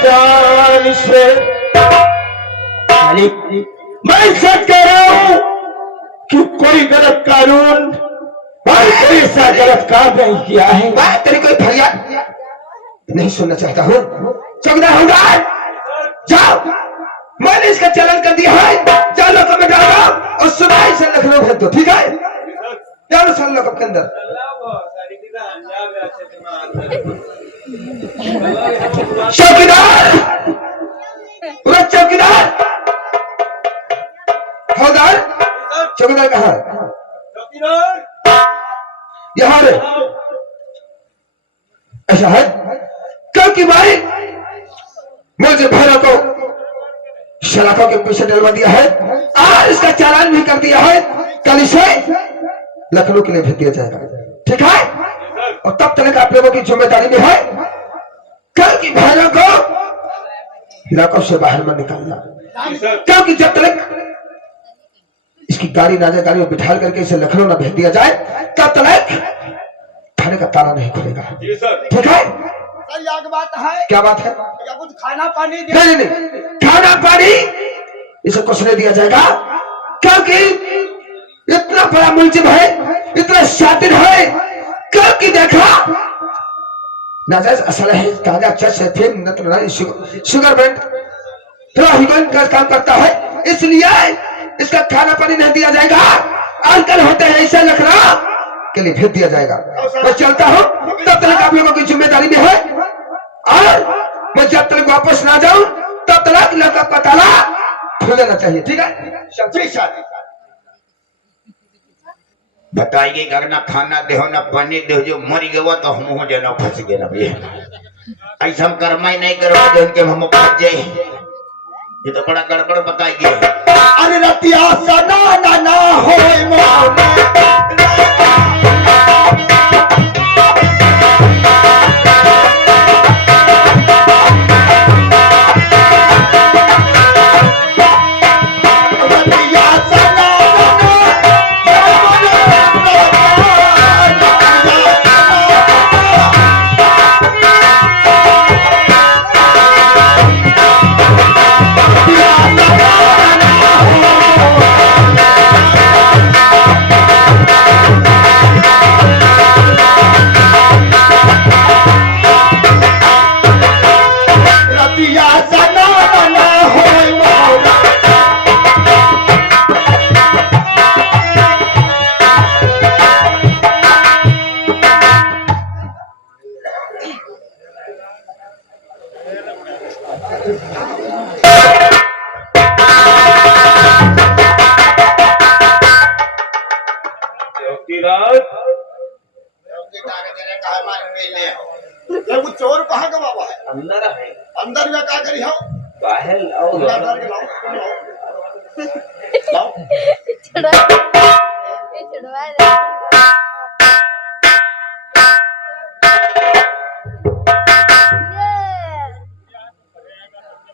जान से। मालिक मैं सच कह रहा हूं कि कोई गलत कानून और कोई ऐसा गलत काम नहीं किया है। मैं तेरी कोई फरियाद नहीं सुनना चाहता हूँ। चौकीदार हवलदार, जाओ, मैंने इसका चालान कर दिया है, जाओ लोकअप में डालो और सुबह से लखनऊ भेज दो, ठीक है? जाओ चल लोकअप के अंदर। चौकीदार, पूरा चौकीदार, हवलदार, चौकीदार कहाँ है? यहाँ रे। ऐसा है क्योंकि भाई मुझे भैरव को शराफों के पीछे डलवा दिया है और इसका चालान भी कर दिया है, कल इसे लखनऊ के लिए भेज दिया जाएगा, ठीक है? और तब तक आप लोगों की जिम्मेदारी में है क्योंकि भैरव को लखनऊ से बाहर मत निकालना, क्योंकि जब तक इसकी गाड़ी ना जाए, गाड़ी में बिठा करके इसे लखनऊ ना भेज दिया जाए तब तक थाने का ताला नहीं खुलेगा, ठीक है? सर याग बात है क्या बात है? या कुछ खाना पानी दे नहीं नहीं नहीं, खाना पानी इसे कुछ नहीं दिया जाएगा, क्योंकि इतना बड़ा मुलजिम है, इतना शातिर है, क्योंकि देखा नाजायज असल है, ताजा चर्च है, फिर नत्र शुगर बैंड थोड़ा हिगोइन का काम करता है, इसलिए इसका खाना पानी नहीं दिया जाएगा। अंकल होते हैं ऐसे लखनऊ के लिए फिर दिया जाएगा। मैं चलता हूँ, तब तक आप लोगों की जिम्मेदारी भी है, और मैं जब तक वापस ना जाऊं तब तक लड़का का ताला खुल लेना चाहिए, ठीक है? जी सर। बताइए कि ना खाना दे ना पानी दे, जो मर गए तो हम हो जाना फंस गए ना भैया। ऐसा हम कर्म ही नहीं करो कि हम फंस जाए, ये तो बड़ा गड़बड़ बताइए। अरे रतिया सना ना ना होए मोने ये वो चोर कहाँ का बाबा है? अंदर है, अंदर में क्या करी हो? बाहर लाओ। अंदर के लाओ, लाओ। छुड़वा दे।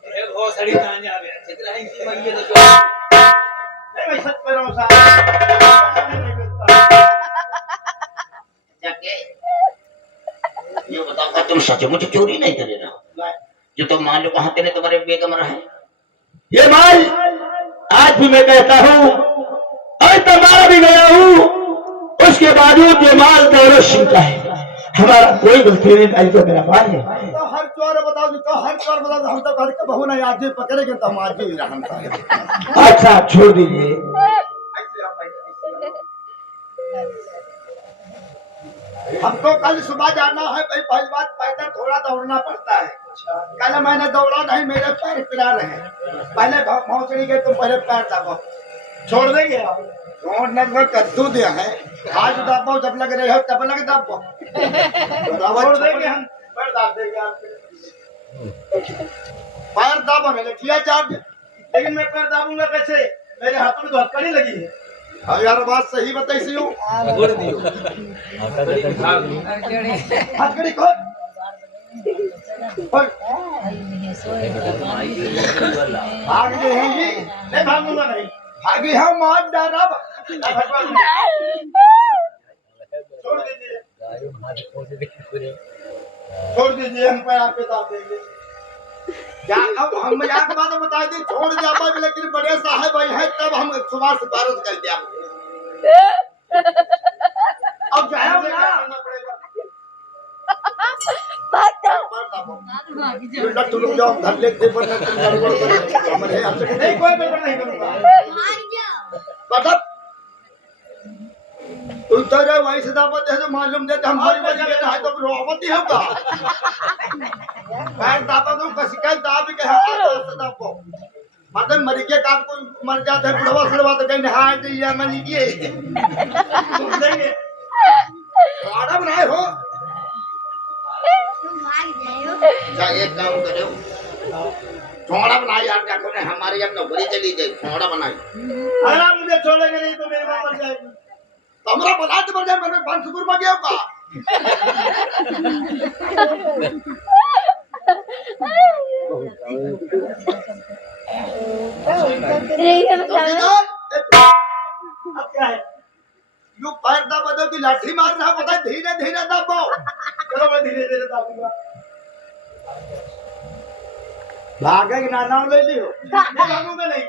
ये घोसड़ी कहाँ जा रहे हैं? चित्र है इसी में, ये तो नहीं मैं सच कह रहा हूँ साहब। जाके ये बताओ कि तुम सचमुच चोरी नहीं करे ना, जो तुम मान लो कहाँ तेरे तुम्हारे बेगम रहा है। ये माल आज भी मैं कहता हूँ, आज तो मारा भी गया हूँ, उसके बावजूद ये माल दौलत सिंह का है, हमारा कोई गलती नहीं, आज तो मेरा माल है। तो हर चोर बताओ जी, तो हर चोर बताओ, हम तो घर के बहू नहीं आज भी पकड़ेंगे तो हम आज भी रहम साहब। अच्छा छोड़ दीजिए, हमको कल सुबह जाना है भाई, पहली बात पैदल थोड़ा दौड़ना पड़ता है। कल मैंने दौड़ा नहीं, मेरे पैर पिरा रहे हैं। पहले भौंसड़ी गए तो पहले पैर दबो, छोड़ देंगे आप? छोड़ने को कद्दू दे है, आज दबो जब लग रहे हो तब लग दबो, छोड़ देंगे हम, पैर दाब देंगे आपके। पैर दाबो नहीं लिया चार्ज, लेकिन मैं पैर दाबूंगा कैसे? मेरे हाथों में तो हथकड़ी लगी है। हाँ यार बात सही बताई हूँ। हथकड़ी खोल, भाग गए हैं जी? नहीं भागूंगा नहीं, भागी हम मार डाला। छोड़ दीजिए, छोड़ दीजिए, हम पैर आपके साथ देंगे। क्या अब हम मजाक की बात बता दी, छोड़ जाता, लेकिन बड़े साहब भाई है तब हम सुबह सिफारिश कर दिया। अब जाओ ना, तुम लोग जाओ घर लेते पर नहीं, कोई गड़बड़ नहीं करूंगा। मतलब तुम तो रे वही से दावत है, तो मालूम देते हमारी वजह है तो रोवती होगा। पैर दाबा तो कसिका दाब के हाथ दाबो, मतलब मरी के काम को मर जाते हैं बुढ़वा सड़वा तो कहीं नहाए तो या मनी किए देंगे आड़ा बनाए हो। एक काम करो, छोड़ा बनाए यार, क्या करें हमारे यहाँ नौकरी चली गई, छोड़ा बनाए। अगर आप मुझे छोड़ेंगे नहीं तो मेरी माँ मर जाएगी। हमरा बना तो मर जाए, मेरे 500 रुपया गया होगा। अब क्या है? यू पैर दबा दो कि लाठी मार रहा, पता है धीरे धीरे दबो। चलो मैं धीरे धीरे दाबूंगा। भागे के नाम ले लियो भागूंगा नहीं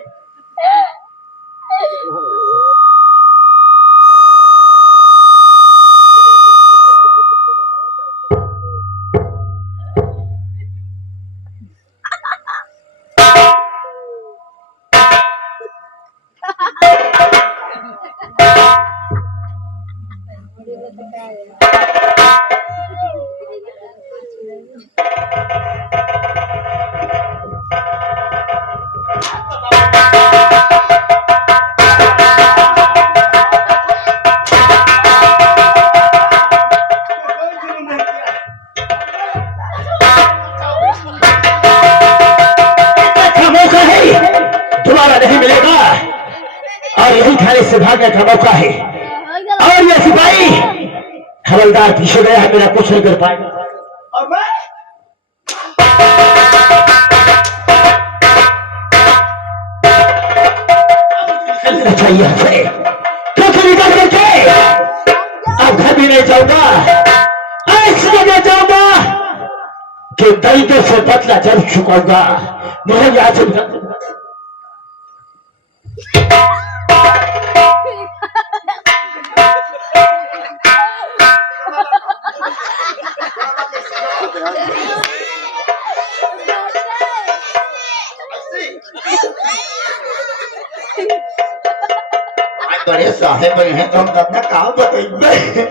अच्छा मौका है, दोबारा नहीं मिलेगा और यही थाने से भागने का मौका है। और ये सिपाही हवलदार पीछे गया है, मेरा कुछ नहीं कर पाएगा। और मैं चलना चाहिए हमसे, क्योंकि निकल करके अब घर भी नहीं जाऊंगा। ऐसे नहीं जाऊंगा कि दैत्य से बदला जरूर चुकाऊंगा। मुझे याद है आज बड़े साहेब हैं तो हम अपना काम बताइए।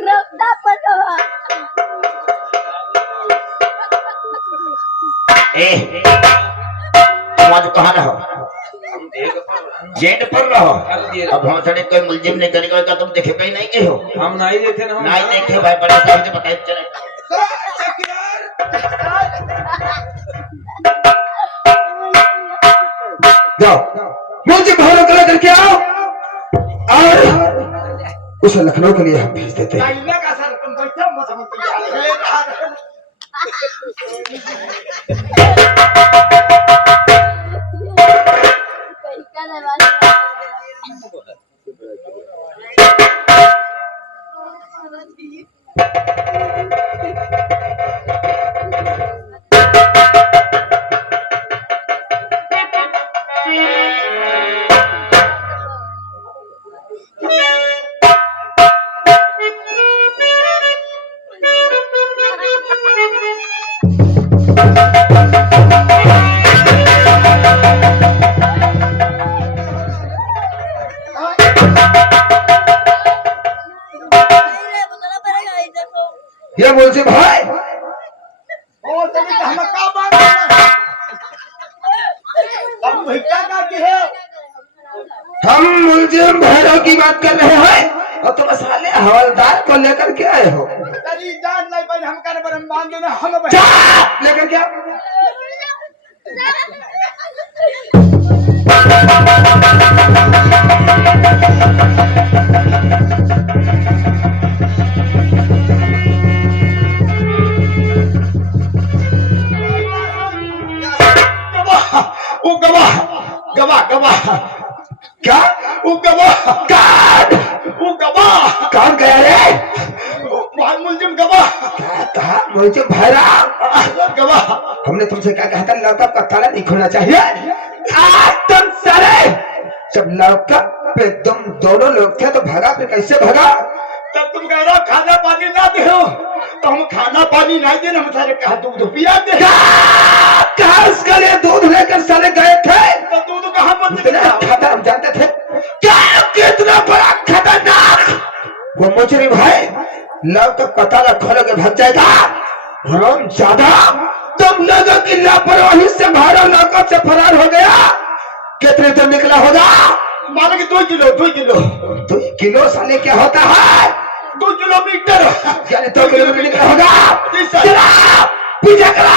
रफ्ता पटवा ए तुम आज कहाँ रहो? जेट पर रहो। अब हम सड़क कोई मुलजिम नहीं करेगा तो तुम देखे कहीं नहीं के हो? हम नहीं देखे ना नहीं देखे भाई, बड़ा साहब से बताइए चले। जाओ मुझे भाड़ा करा करके आओ और उसे लखनऊ के लिए हम भेज देते हैं। काइला का सर तुम बैठो मत समझ के पैसा लेवा ये मुझे भाई ओ तभी हम का बात अब भैया का के है हम मुलजिम भैरव की बात कर रहे हैं और तुम साले हवलदार को लेकर के आए हो। तेरी जान नहीं पर हम कर पर मान दो ना हम जा लेकर के आओ। वो गवाह गवाह गवाह क्या वो गवाह काट वो गवाह कौन गया रे? वहाँ मुलजिम गवाह कहा मुझे भैरव गवाह। हमने तुमसे क्या कहा था? लॉकअप का ताला नहीं खोलना चाहिए। आज तुम सारे जब लॉकअप पे तुम दोनों लोग थे तो भागा, फिर कैसे भागा? तब तुम कह रहे हो खाना पानी ना दे तो हम खाना पानी नहीं देना, हम सारे कहा दूध पिया दे। कहा उसके लिए दूध लेकर साले गए थे? तो दूध कहाँ पर इतना खतर हम जानते थे क्या? कितना बड़ा खतरनाक वो मुजरिम है। लॉकअप का ताला खोलोगे भाग जाएगा। हम ज्यादा तुम लोगों की लापरवाही से भाड़ा लॉकअप से फरार हो गया। कितने तो निकला होगा? मानो कि 2 किलो 2 किलो 2 किलो साले क्या होता है? 2 किलोमीटर यानी 2 किलोमीटर निकला होगा। जी सर। चला पीछे करा।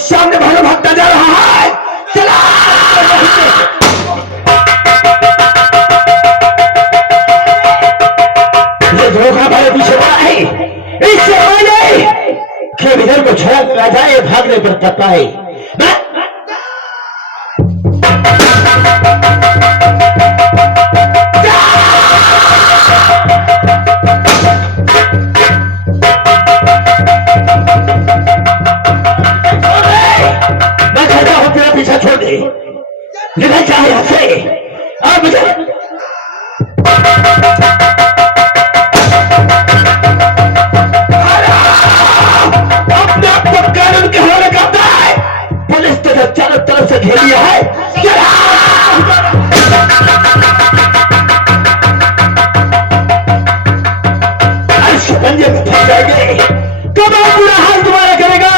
सामने भागा भागता जा रहा है। चला है। मैं कहता हूं तेरा पीछा छोड़ दे, निकल जाए यहां से। अब मुझे अपने आप को कानून के हवाले करता है। पुलिस तुझे चारों तरफ से घेर लिया है। पंजे में फंस जाएंगे। कब आप पूरा हाल तुम्हारा करेगा?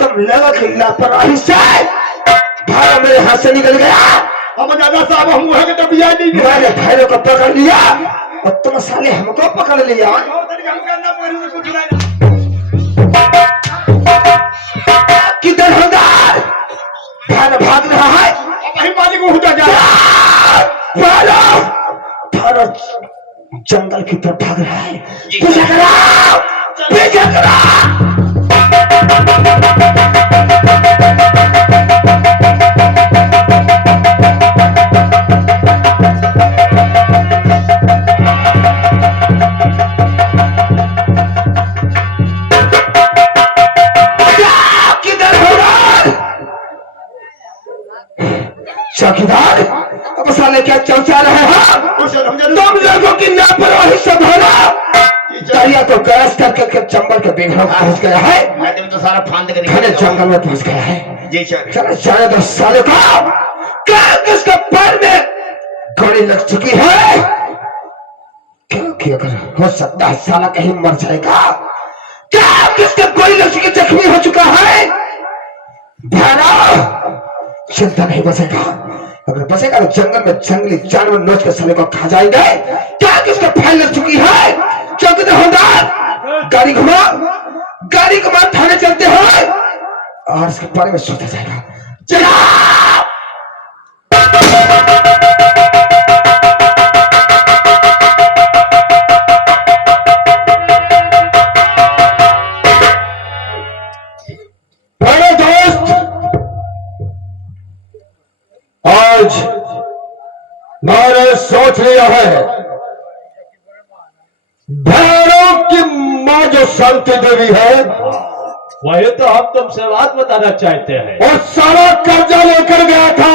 तुम लगा कि लापरवाही से भाड़ा मेरे हाथ से निकल गया। हम दादा साहब हम वहां के तबिया नहीं गए। मैंने भाइयों को पकड़ लिया और तुम साले हमको पकड़ लिया। किधर होगा? भाड़ा भाग रहा है। वही मालिक को उठा जा। भाड़ा जंगल की तरफ भाग रहा है। पीछा करो, पीछा करो। चौकीदार, अब साले क्या चौचा रहे हैं? तुम लोगों की लापरवाही से भरा दरिया तो गैस करके चंबल के बेघरों में पहुंच गया है। मैं तो सारा फांद के घने जंगल में पहुंच गया है। जी सर। चलो जाने दो साले को। क्या किसके पैर में गोली लग चुकी है? क्योंकि अगर हो सकता है साला कहीं मर जाएगा। क्या किसके गोली लग चुकी, जख्मी हो चुका है? भाड़ा चिंता नहीं बचेगा। अगर बचेगा तो जंगल में जंगली जानवर नोच के साले को खा जाएंगे। क्या किसको फैल लग चुकी है? चौकीदार होदार, गाड़ी घुमा थाने चलते हैं और इसके बारे में सोचा जाएगा। चला बड़े दोस्त, आज मैंने सोच लिया है, भैरव की मां जो शांति देवी है, वही तो हम तुमसे बात बताना चाहते हैं। वो सारा कर्जा लेकर गया था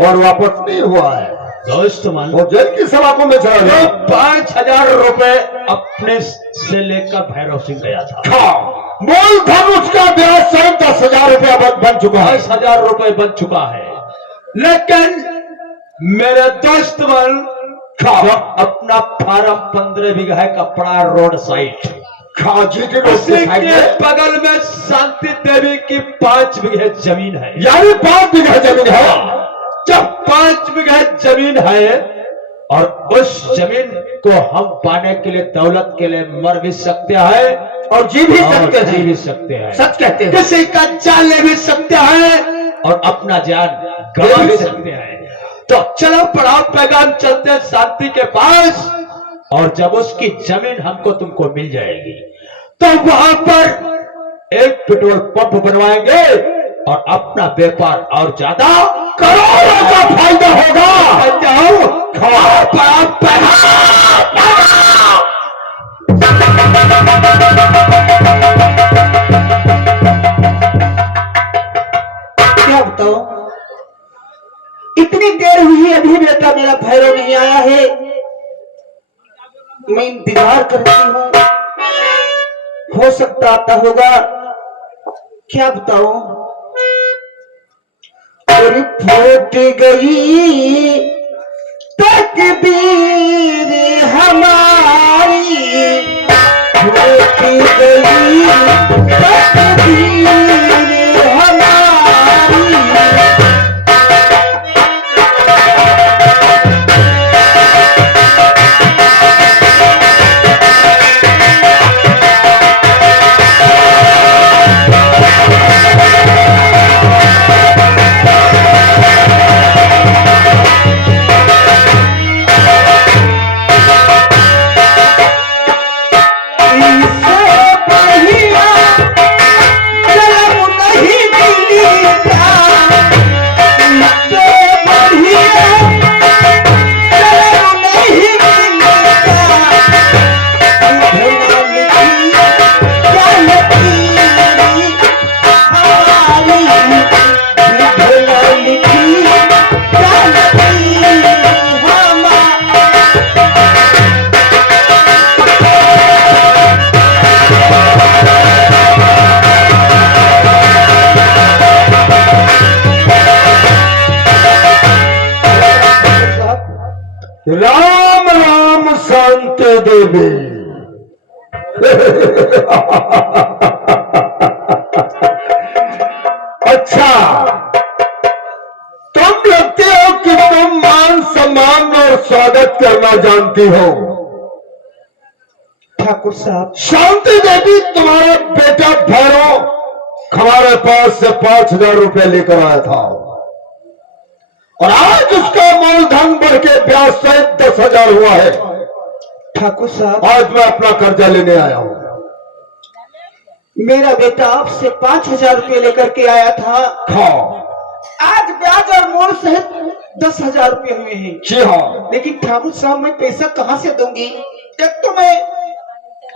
और वापस नहीं हुआ है। दोस्त मान वो जेल की सलाखों में चला गया। 5,000 रुपए अपने से लेकर भैरव सिंह गया था। मूल धन उसका ब्याज सहित 10,000 रुपया बन चुका है। 10,000 रुपए बन चुका है। लेकिन मेरे दोस्त मन जो अपना फार्म 15 बीघा का पड़ा रोड साइड, उसी के बगल में शांति देवी की 5 बीघे जमीन है। यानी 5 बीघा जमीन है। जब 5 बीघा जमीन है और उस जमीन को हम पाने के लिए, दौलत के लिए मर भी सकते हैं और जी भी सकते जी हैं। भी सकते हैं। सच कहते हैं। किसी का जान ले भी सकते हैं और अपना जान गंवा भी सकते हैं। तो चलो पड़ाव पैगाम चलते हैं शांति के पास, और जब उसकी जमीन हमको तुमको मिल जाएगी तो वहां पर एक पेट्रोल पंप बनवाएंगे और अपना व्यापार और ज्यादा करोड़ों का फायदा होगा। जाओ खाओ पड़ाव पैगाम। क्या बताओ, इतनी देर हुई अभी बेटा मेरा भैरव नहीं आया है। मैं इंतजार करती हूँ, हो सकता आता होगा। क्या बताओ, और फूट गई तकदीर हमारी, फूट गई तकदीर हमारी। देवी। अच्छा, तुम लगते हो कि तुम मान सम्मान और स्वागत करना जानती हो। ठाकुर साहब, शांति देवी तुम्हारा बेटा भैरव हमारे पास से 5,000 रुपए लेकर आया था और आज उसका मूलधन बढ़ के ब्याज सहित 10,000 हुआ है। ठाकुर साहब, आज मैं अपना कर्जा लेने आया हूं। मेरा बेटा आपसे 5,000 रुपये लेकर के आया था। हाँ आज ब्याज और मोड़ सहित 10,000 रुपये हुए हैं। जी हाँ, लेकिन ठाकुर साहब, मैं पैसा कहाँ से दूंगी? एक तो मैं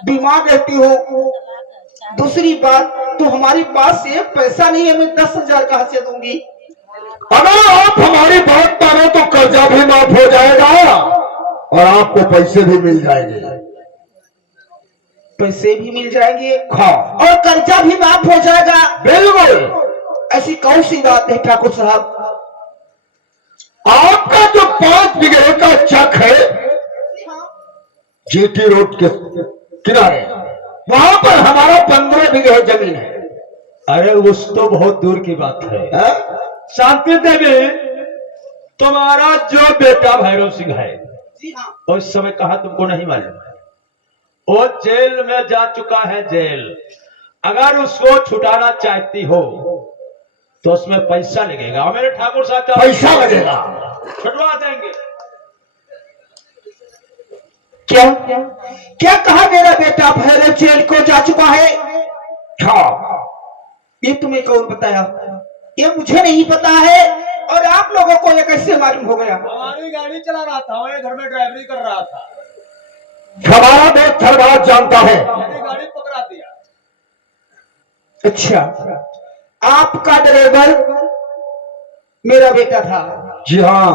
बीमार रहती हूँ, दूसरी बात तो हमारी पास ये पैसा नहीं है, मैं 10,000 कहाँ से दूंगी? अगर आप हमारी बात मानो तो कर्जा भी माफ हो जाएगा और आपको पैसे भी मिल जाएंगे। पैसे भी मिल जाएंगे हाँ और कर्जा भी माफ हो जाएगा। बिल्कुल। ऐसी कौन सी बात है ठाकुर साहब? आपका जो 5 बीघे का चक है जीटी रोड के किनारे, वहां पर हमारा 15 बीघे जमीन है। अरे उस तो बहुत दूर की बात है। हाँ? शांति देवी, तुम्हारा जो बेटा भैरव सिंह है जी हाँ। वो इस समय कहा तुमको नहीं मालूम है? वो जेल में जा चुका है, जेल। अगर उसको छुटाना चाहती हो तो उसमें पैसा लगेगा। और मेरे ठाकुर साहब क्या पैसा लगेगा? छुटवा देंगे। क्या क्या कहा? मेरा बेटा भैरव जेल को जा चुका है? हाँ, ये तुम्हें कौन बताया? ये मुझे नहीं पता है। और आप लोगों को ये कैसे मालूम हो गया? हमारी गाड़ी चला रहा था, हमारे घर में ड्राइवरी कर रहा था, हमारा दोस्त हर बात जानता है। मेरी गाड़ी पकड़ा दिया। अच्छा, आपका ड्राइवर मेरा बेटा था? जी हाँ,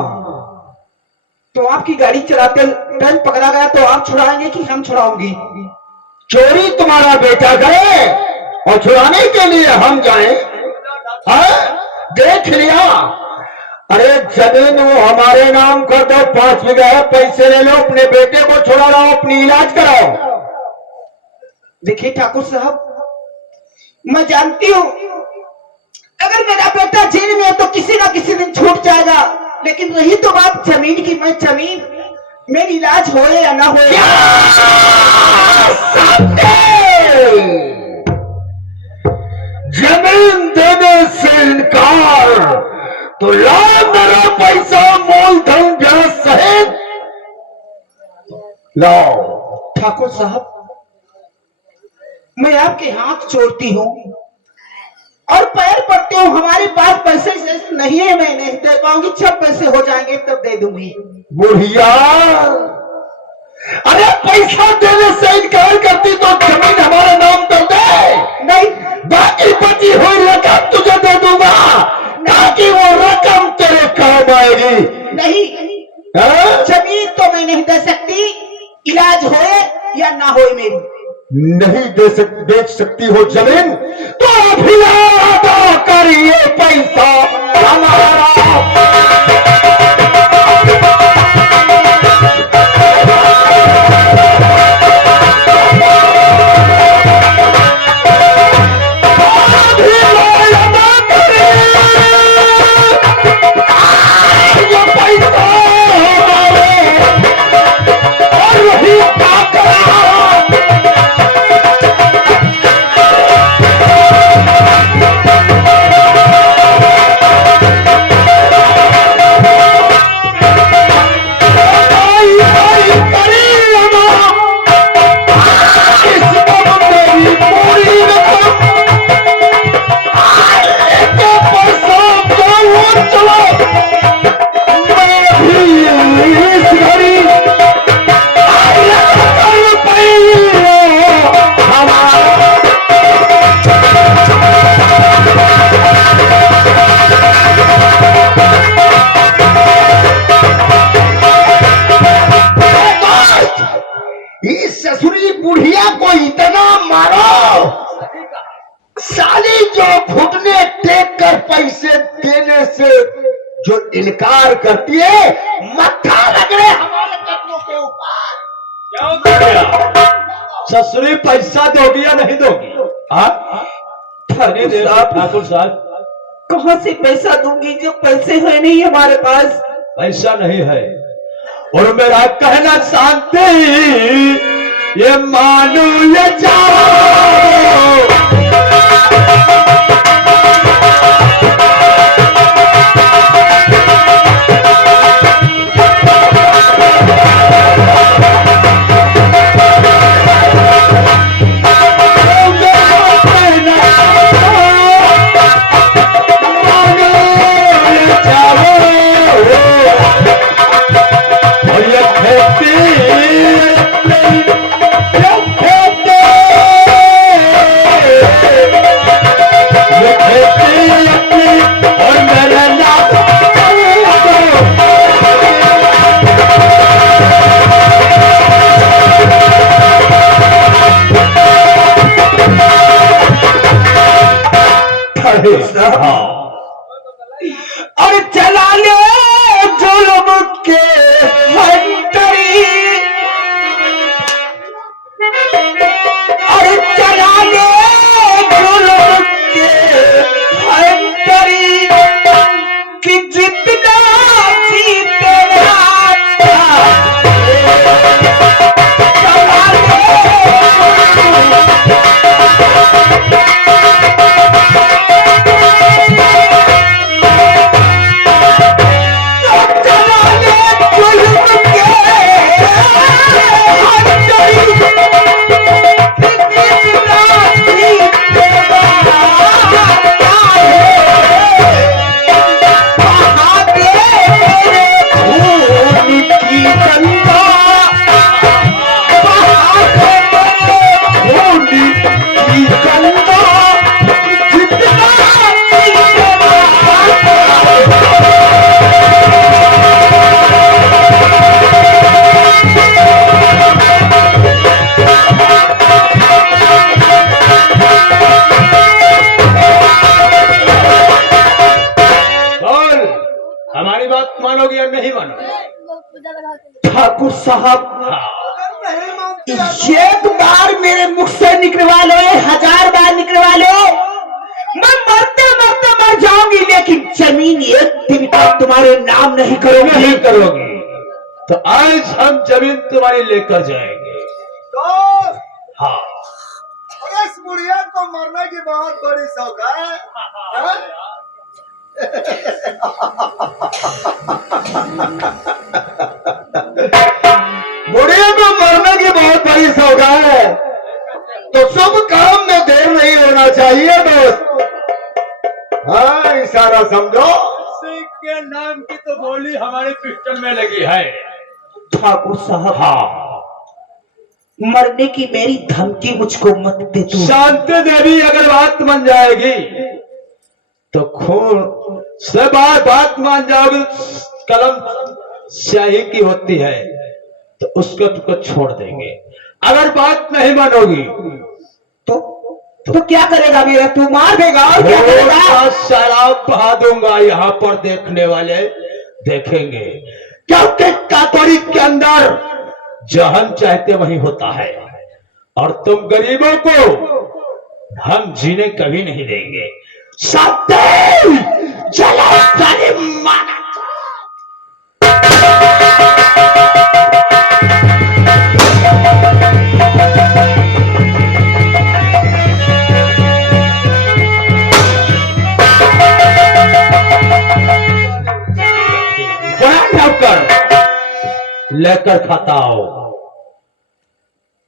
तो आपकी गाड़ी चलाते टाइम पकड़ा गया तो आप छुड़ाएंगे कि हम छुड़ाऊंगी? चोरी तुम्हारा बेटा करे और छुड़ाने के लिए हम जाएं? हाँ? देख लिया। अरे जमीन वो हमारे नाम कर दो, 5 बीघा है, पैसे ले लो, अपने बेटे को छुड़ा लाओ, अपनी इलाज कराओ। देखिए ठाकुर साहब, मैं जानती हूँ अगर मेरा बेटा जेल में है तो किसी ना किसी दिन छूट जाएगा। लेकिन रही तो बात जमीन की, मैं जमीन मेरी इलाज होए या ना होए, जमीन देने से इनकार तो लाओ मेरा पैसा, मूलधन ब्याज सहित लाओ। ठाकुर साहब, मैं आपके हाथ जोड़ती हूँ और पैर पड़ती हूँ। हमारे पास पैसे नहीं है, मैं नहीं दे पाऊंगी। जब पैसे हो जाएंगे तब दे दूंगी। बुढ़िया, अरे पैसा देने से इनकार करती तो जमीन हमारे नाम कर दे, नहीं बाकी बची हुई रकम तुझे दे दूंगा, ताकि वो रकम तेरे काम आएगी। नहीं, हाँ? जमीन तो मैं नहीं दे सकती, इलाज होए या ना होए मेरी। नहीं बेच सकती हो जमीन तो अभी अदा करिए पैसा हमारा। ससुरी बुढ़िया को इतना मारो, साली जो घुटने टेक कर पैसे देने से जो इनकार करती है, मत्था रगड़े हमारे कदमों के ऊपर। क्या हो गया? ससुरी पैसा दोगी या नहीं दोगी? हाँ ठाकुर साहब, कहाँ से पैसा दूंगी जब पैसे है नहीं हमारे पास। पैसा नहीं है और मेरा कहना शांति ये मानो ये जाओ। और चला ले जुल्म के हंटरी, और चला ले जुल्म के हंटरी कि जितना जीते हमारी बात मानोगे या नहीं मानोगे? पूजा लगा के ठाकुर साहब, अगर नहीं मानते एक बार मेरे मुख से निकलवा लो, 1000 बार निकलवा लो, मैं मरते मरते मर जाऊंगी, लेकिन जमीन एक दिन तक तुम्हारे नाम नहीं करूंगी। नहीं करोगी तो आज हम जमीन तुम्हारी लेकर जाएंगे। तो हाँ, अरे इस बुढ़िया को मरने की बहुत बड़ी शौक है, हाँ? बुढ़िया को मरने की बहुत बड़ी सौदा है, तो शुभ काम में देर नहीं होना चाहिए दोस्त। हाँ, इशारा समझो। सिख के नाम की तो गोली हमारे पिस्टल में लगी है। ठाकुर साहब, हाँ, मरने की मेरी धमकी मुझको मत दे तू। शांति देवी अगर बात मान जाएगी तो खून से बात मान जाओगे। कलम स्याही की होती है तो उसको तुमको छोड़ देंगे। अगर बात नहीं मानोगी तो क्या करेगा मेरा? तू मार देगा और क्या करेगा? थोड़ा शराब बहा दूंगा, यहाँ पर देखने वाले देखेंगे, क्योंकि कातोरी के अंदर जहन चाहते वही होता है और तुम गरीबों को हम जीने कभी नहीं देंगे। सत्य चलो जालिम माना। लेकर खाता हो।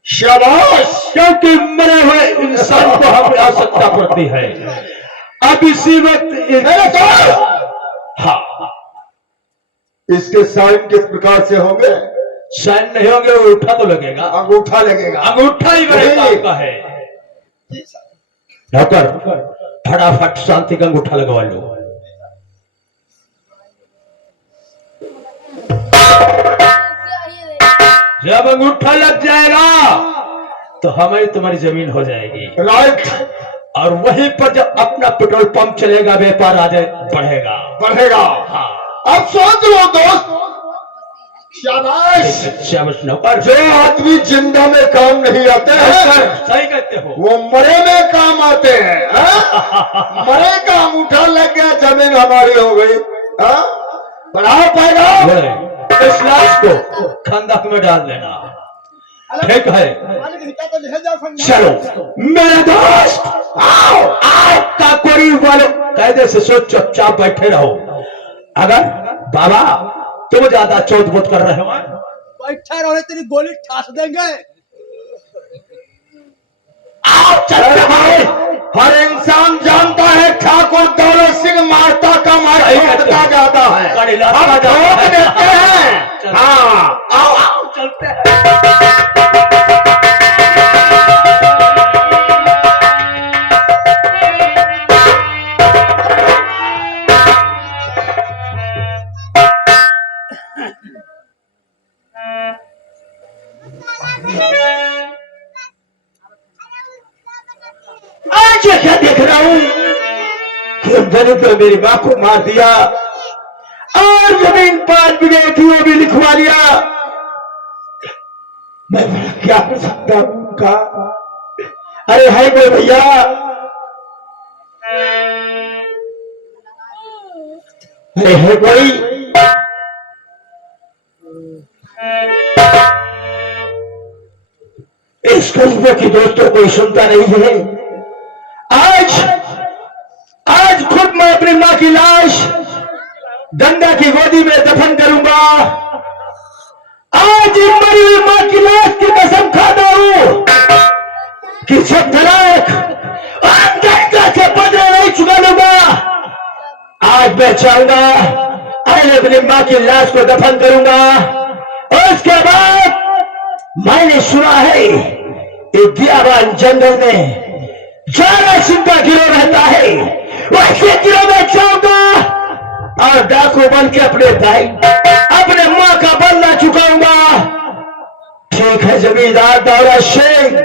शाबाश, क्योंकि मरे हुए इंसान को हमें आवश्यकता पड़ती है। अब इसी वक्त हाँ, इसके साइन किस प्रकार से होंगे? साइन नहीं होंगे, अंगूठा तो लगेगा। अंगूठा लगेगा। अंगूठा ही बड़े काम का है। नौकर, फटाफट शांति का अंगूठा लगवा लो। जब अंगूठा लग जाएगा तो हमारी तुम्हारी जमीन हो जाएगी। राइट। और वहीं पर जब अपना पेट्रोल पंप चलेगा, व्यापार आगे बढ़ेगा। बढ़ेगा। हाँ, अब सोच लो दोस्त, शाबाश। शाबाश नौकर। जो आदमी जिंदा में काम नहीं आते हैं सही कहते हो। वो मरे में काम आते हैं। हाँ? मरे का अंगूठा लग गया, जमीन हमारी हो गई। हाँ? बढ़ाओ पैदा। इस लाश को खंदक में डाल देना। ठीक है, मालिक हिटा तो ले जाओ समझा। चलो मेरे दोस्त, आओ आओ काकोरी वालों, कायदे से सोच, चुपचाप बैठे रहो। अगर बाबा तुम ज्यादा चौथ बुत कर रहे हो, बैठा रहो, तेरी गोली ठास देंगे। आओ चलते हैं। हर इंसान जानता है ठाकुर दौलत सिंह मारता का मारता जाता है, कड़ी लाता हम जाता ठोक है। देते हैं। हाँ, आओ आओ चलते हैं। आज ये क्या देख रहा हूं कि मैंने तो मेरी मां को मार दिया और जमीन 5 बीघे थी वो भी लिखवा लिया। मैं बड़ा क्या कर सकता हूं उनका? अरे हाय कोई भैया, अरे है कोई? इस कस्बे की दोस्तों कोई सुनता नहीं है। आज खुद मैं अपनी मां की लाश गंगा की गोदी में दफन करूंगा। आज इन मरी हुई मां की लाश की कसम खाता हूं कि सब तलाक और गंगा से बदला नहीं चुका लूंगा। आज मैं चाहूंगा, आज अपनी मां की लाश को दफन करूंगा और उसके बाद मैंने सुना है एक बियाबान जंगल में ज्यादा सिंह का गिरोह रहता है, वैसे गिरोह में जाऊंगा और डाकू बन के अपने भाई अपने मां का बदला चुकाऊंगा। ठीक है जमींदार दौलत सिंह,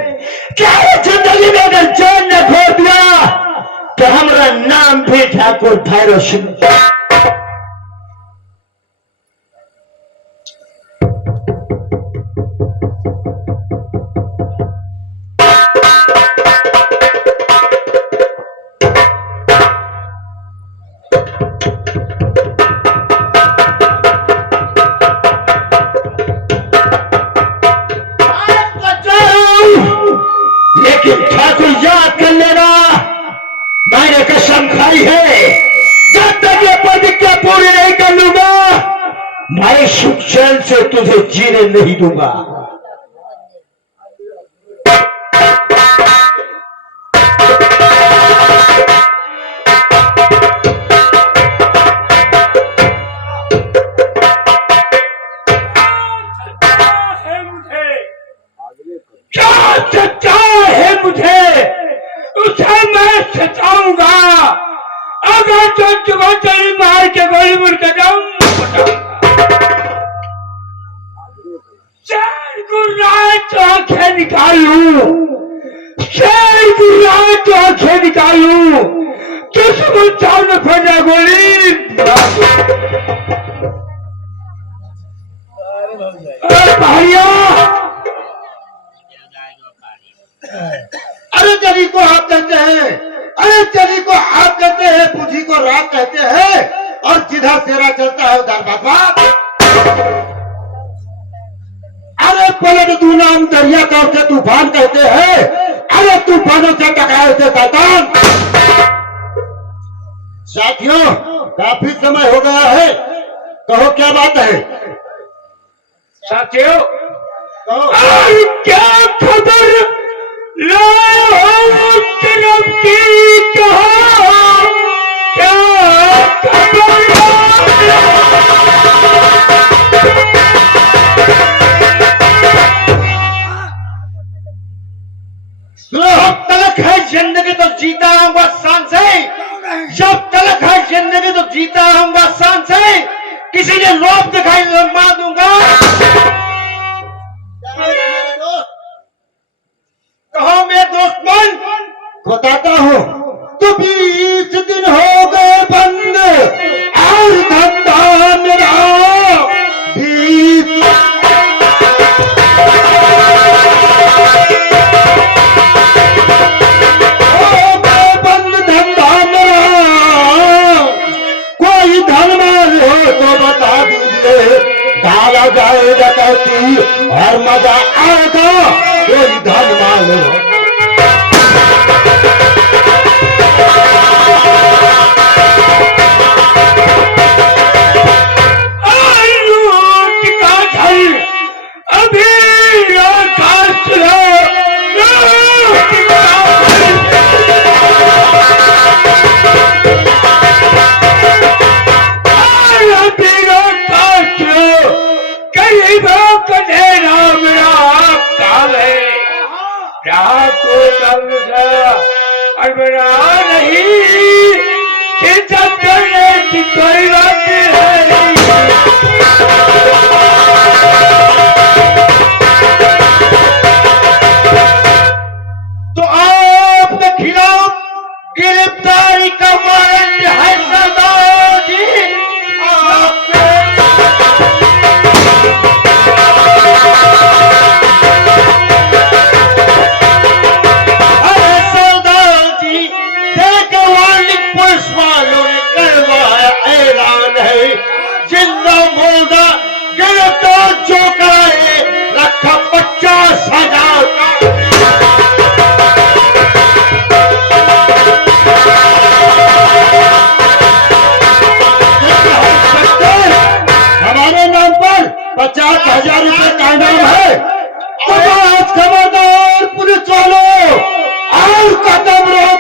क्या जिंदगी में अगर जान ने खो दिया तो हमारा नाम भी ठाकुर भैरव सिंह। लेकिन ठाकुर याद कर लेना, मैंने कसम खाई है जब तक ये प्रतिज्ञा पूरी नहीं कर लूंगा मैं सुख चैन से तुझे जीने नहीं दूंगा। क्या सच्चा है मुझे उसे मैं सताऊंगा। अगर तो तुम्हें तेरी मार के गोली मुड़ के शेर को रात आंखें निकालू, शेर को रात आंखें निकालू, दुश्मन सामने फटा गोली। भाइयों, अरे जली को आप कहते हैं, अरे जली को आप कहते हैं, बुझी को रात कहते हैं और जिधर तेरा चलता है उधर बाबा। अरे पलट तू नाम दरिया तौर से तूफान कहते हैं, अरे तूफानों से टकराए थे शैतान। साथियों, काफी समय हो गया है, कहो क्या बात है? साथियों, कहो। क्या खबर लाओ तरफ की कहो, क्या खबर जब तलक है जिंदगी तो जीता रहूंगा शान से, जब तलक है जिंदगी तो जीता रहूंगा शान से, किसी ने लोभ दिखाई तो मार दूंगा। कहो मेरे दोस्त बन, बताता हूँ, तो 20 दिन हो गए बंद और धंधा मेरा 20 सरकार का कोई धन माल हो। कोई बात नहीं। तो आपके खिलाफ गिरफ्तारी का वारंट है सरदार जी। अरे सरदार जी, देखो वार्निंग पुलिस वालों ने करवाया ऐलान है, जिंदा मुर्दा गिरफ्तार जो कराए रखा 50,000 का। हमारे नाम पर 50,000 रुपए का इनाम है। तो आज खबरदार पुलिस वालों, और कदम रहो।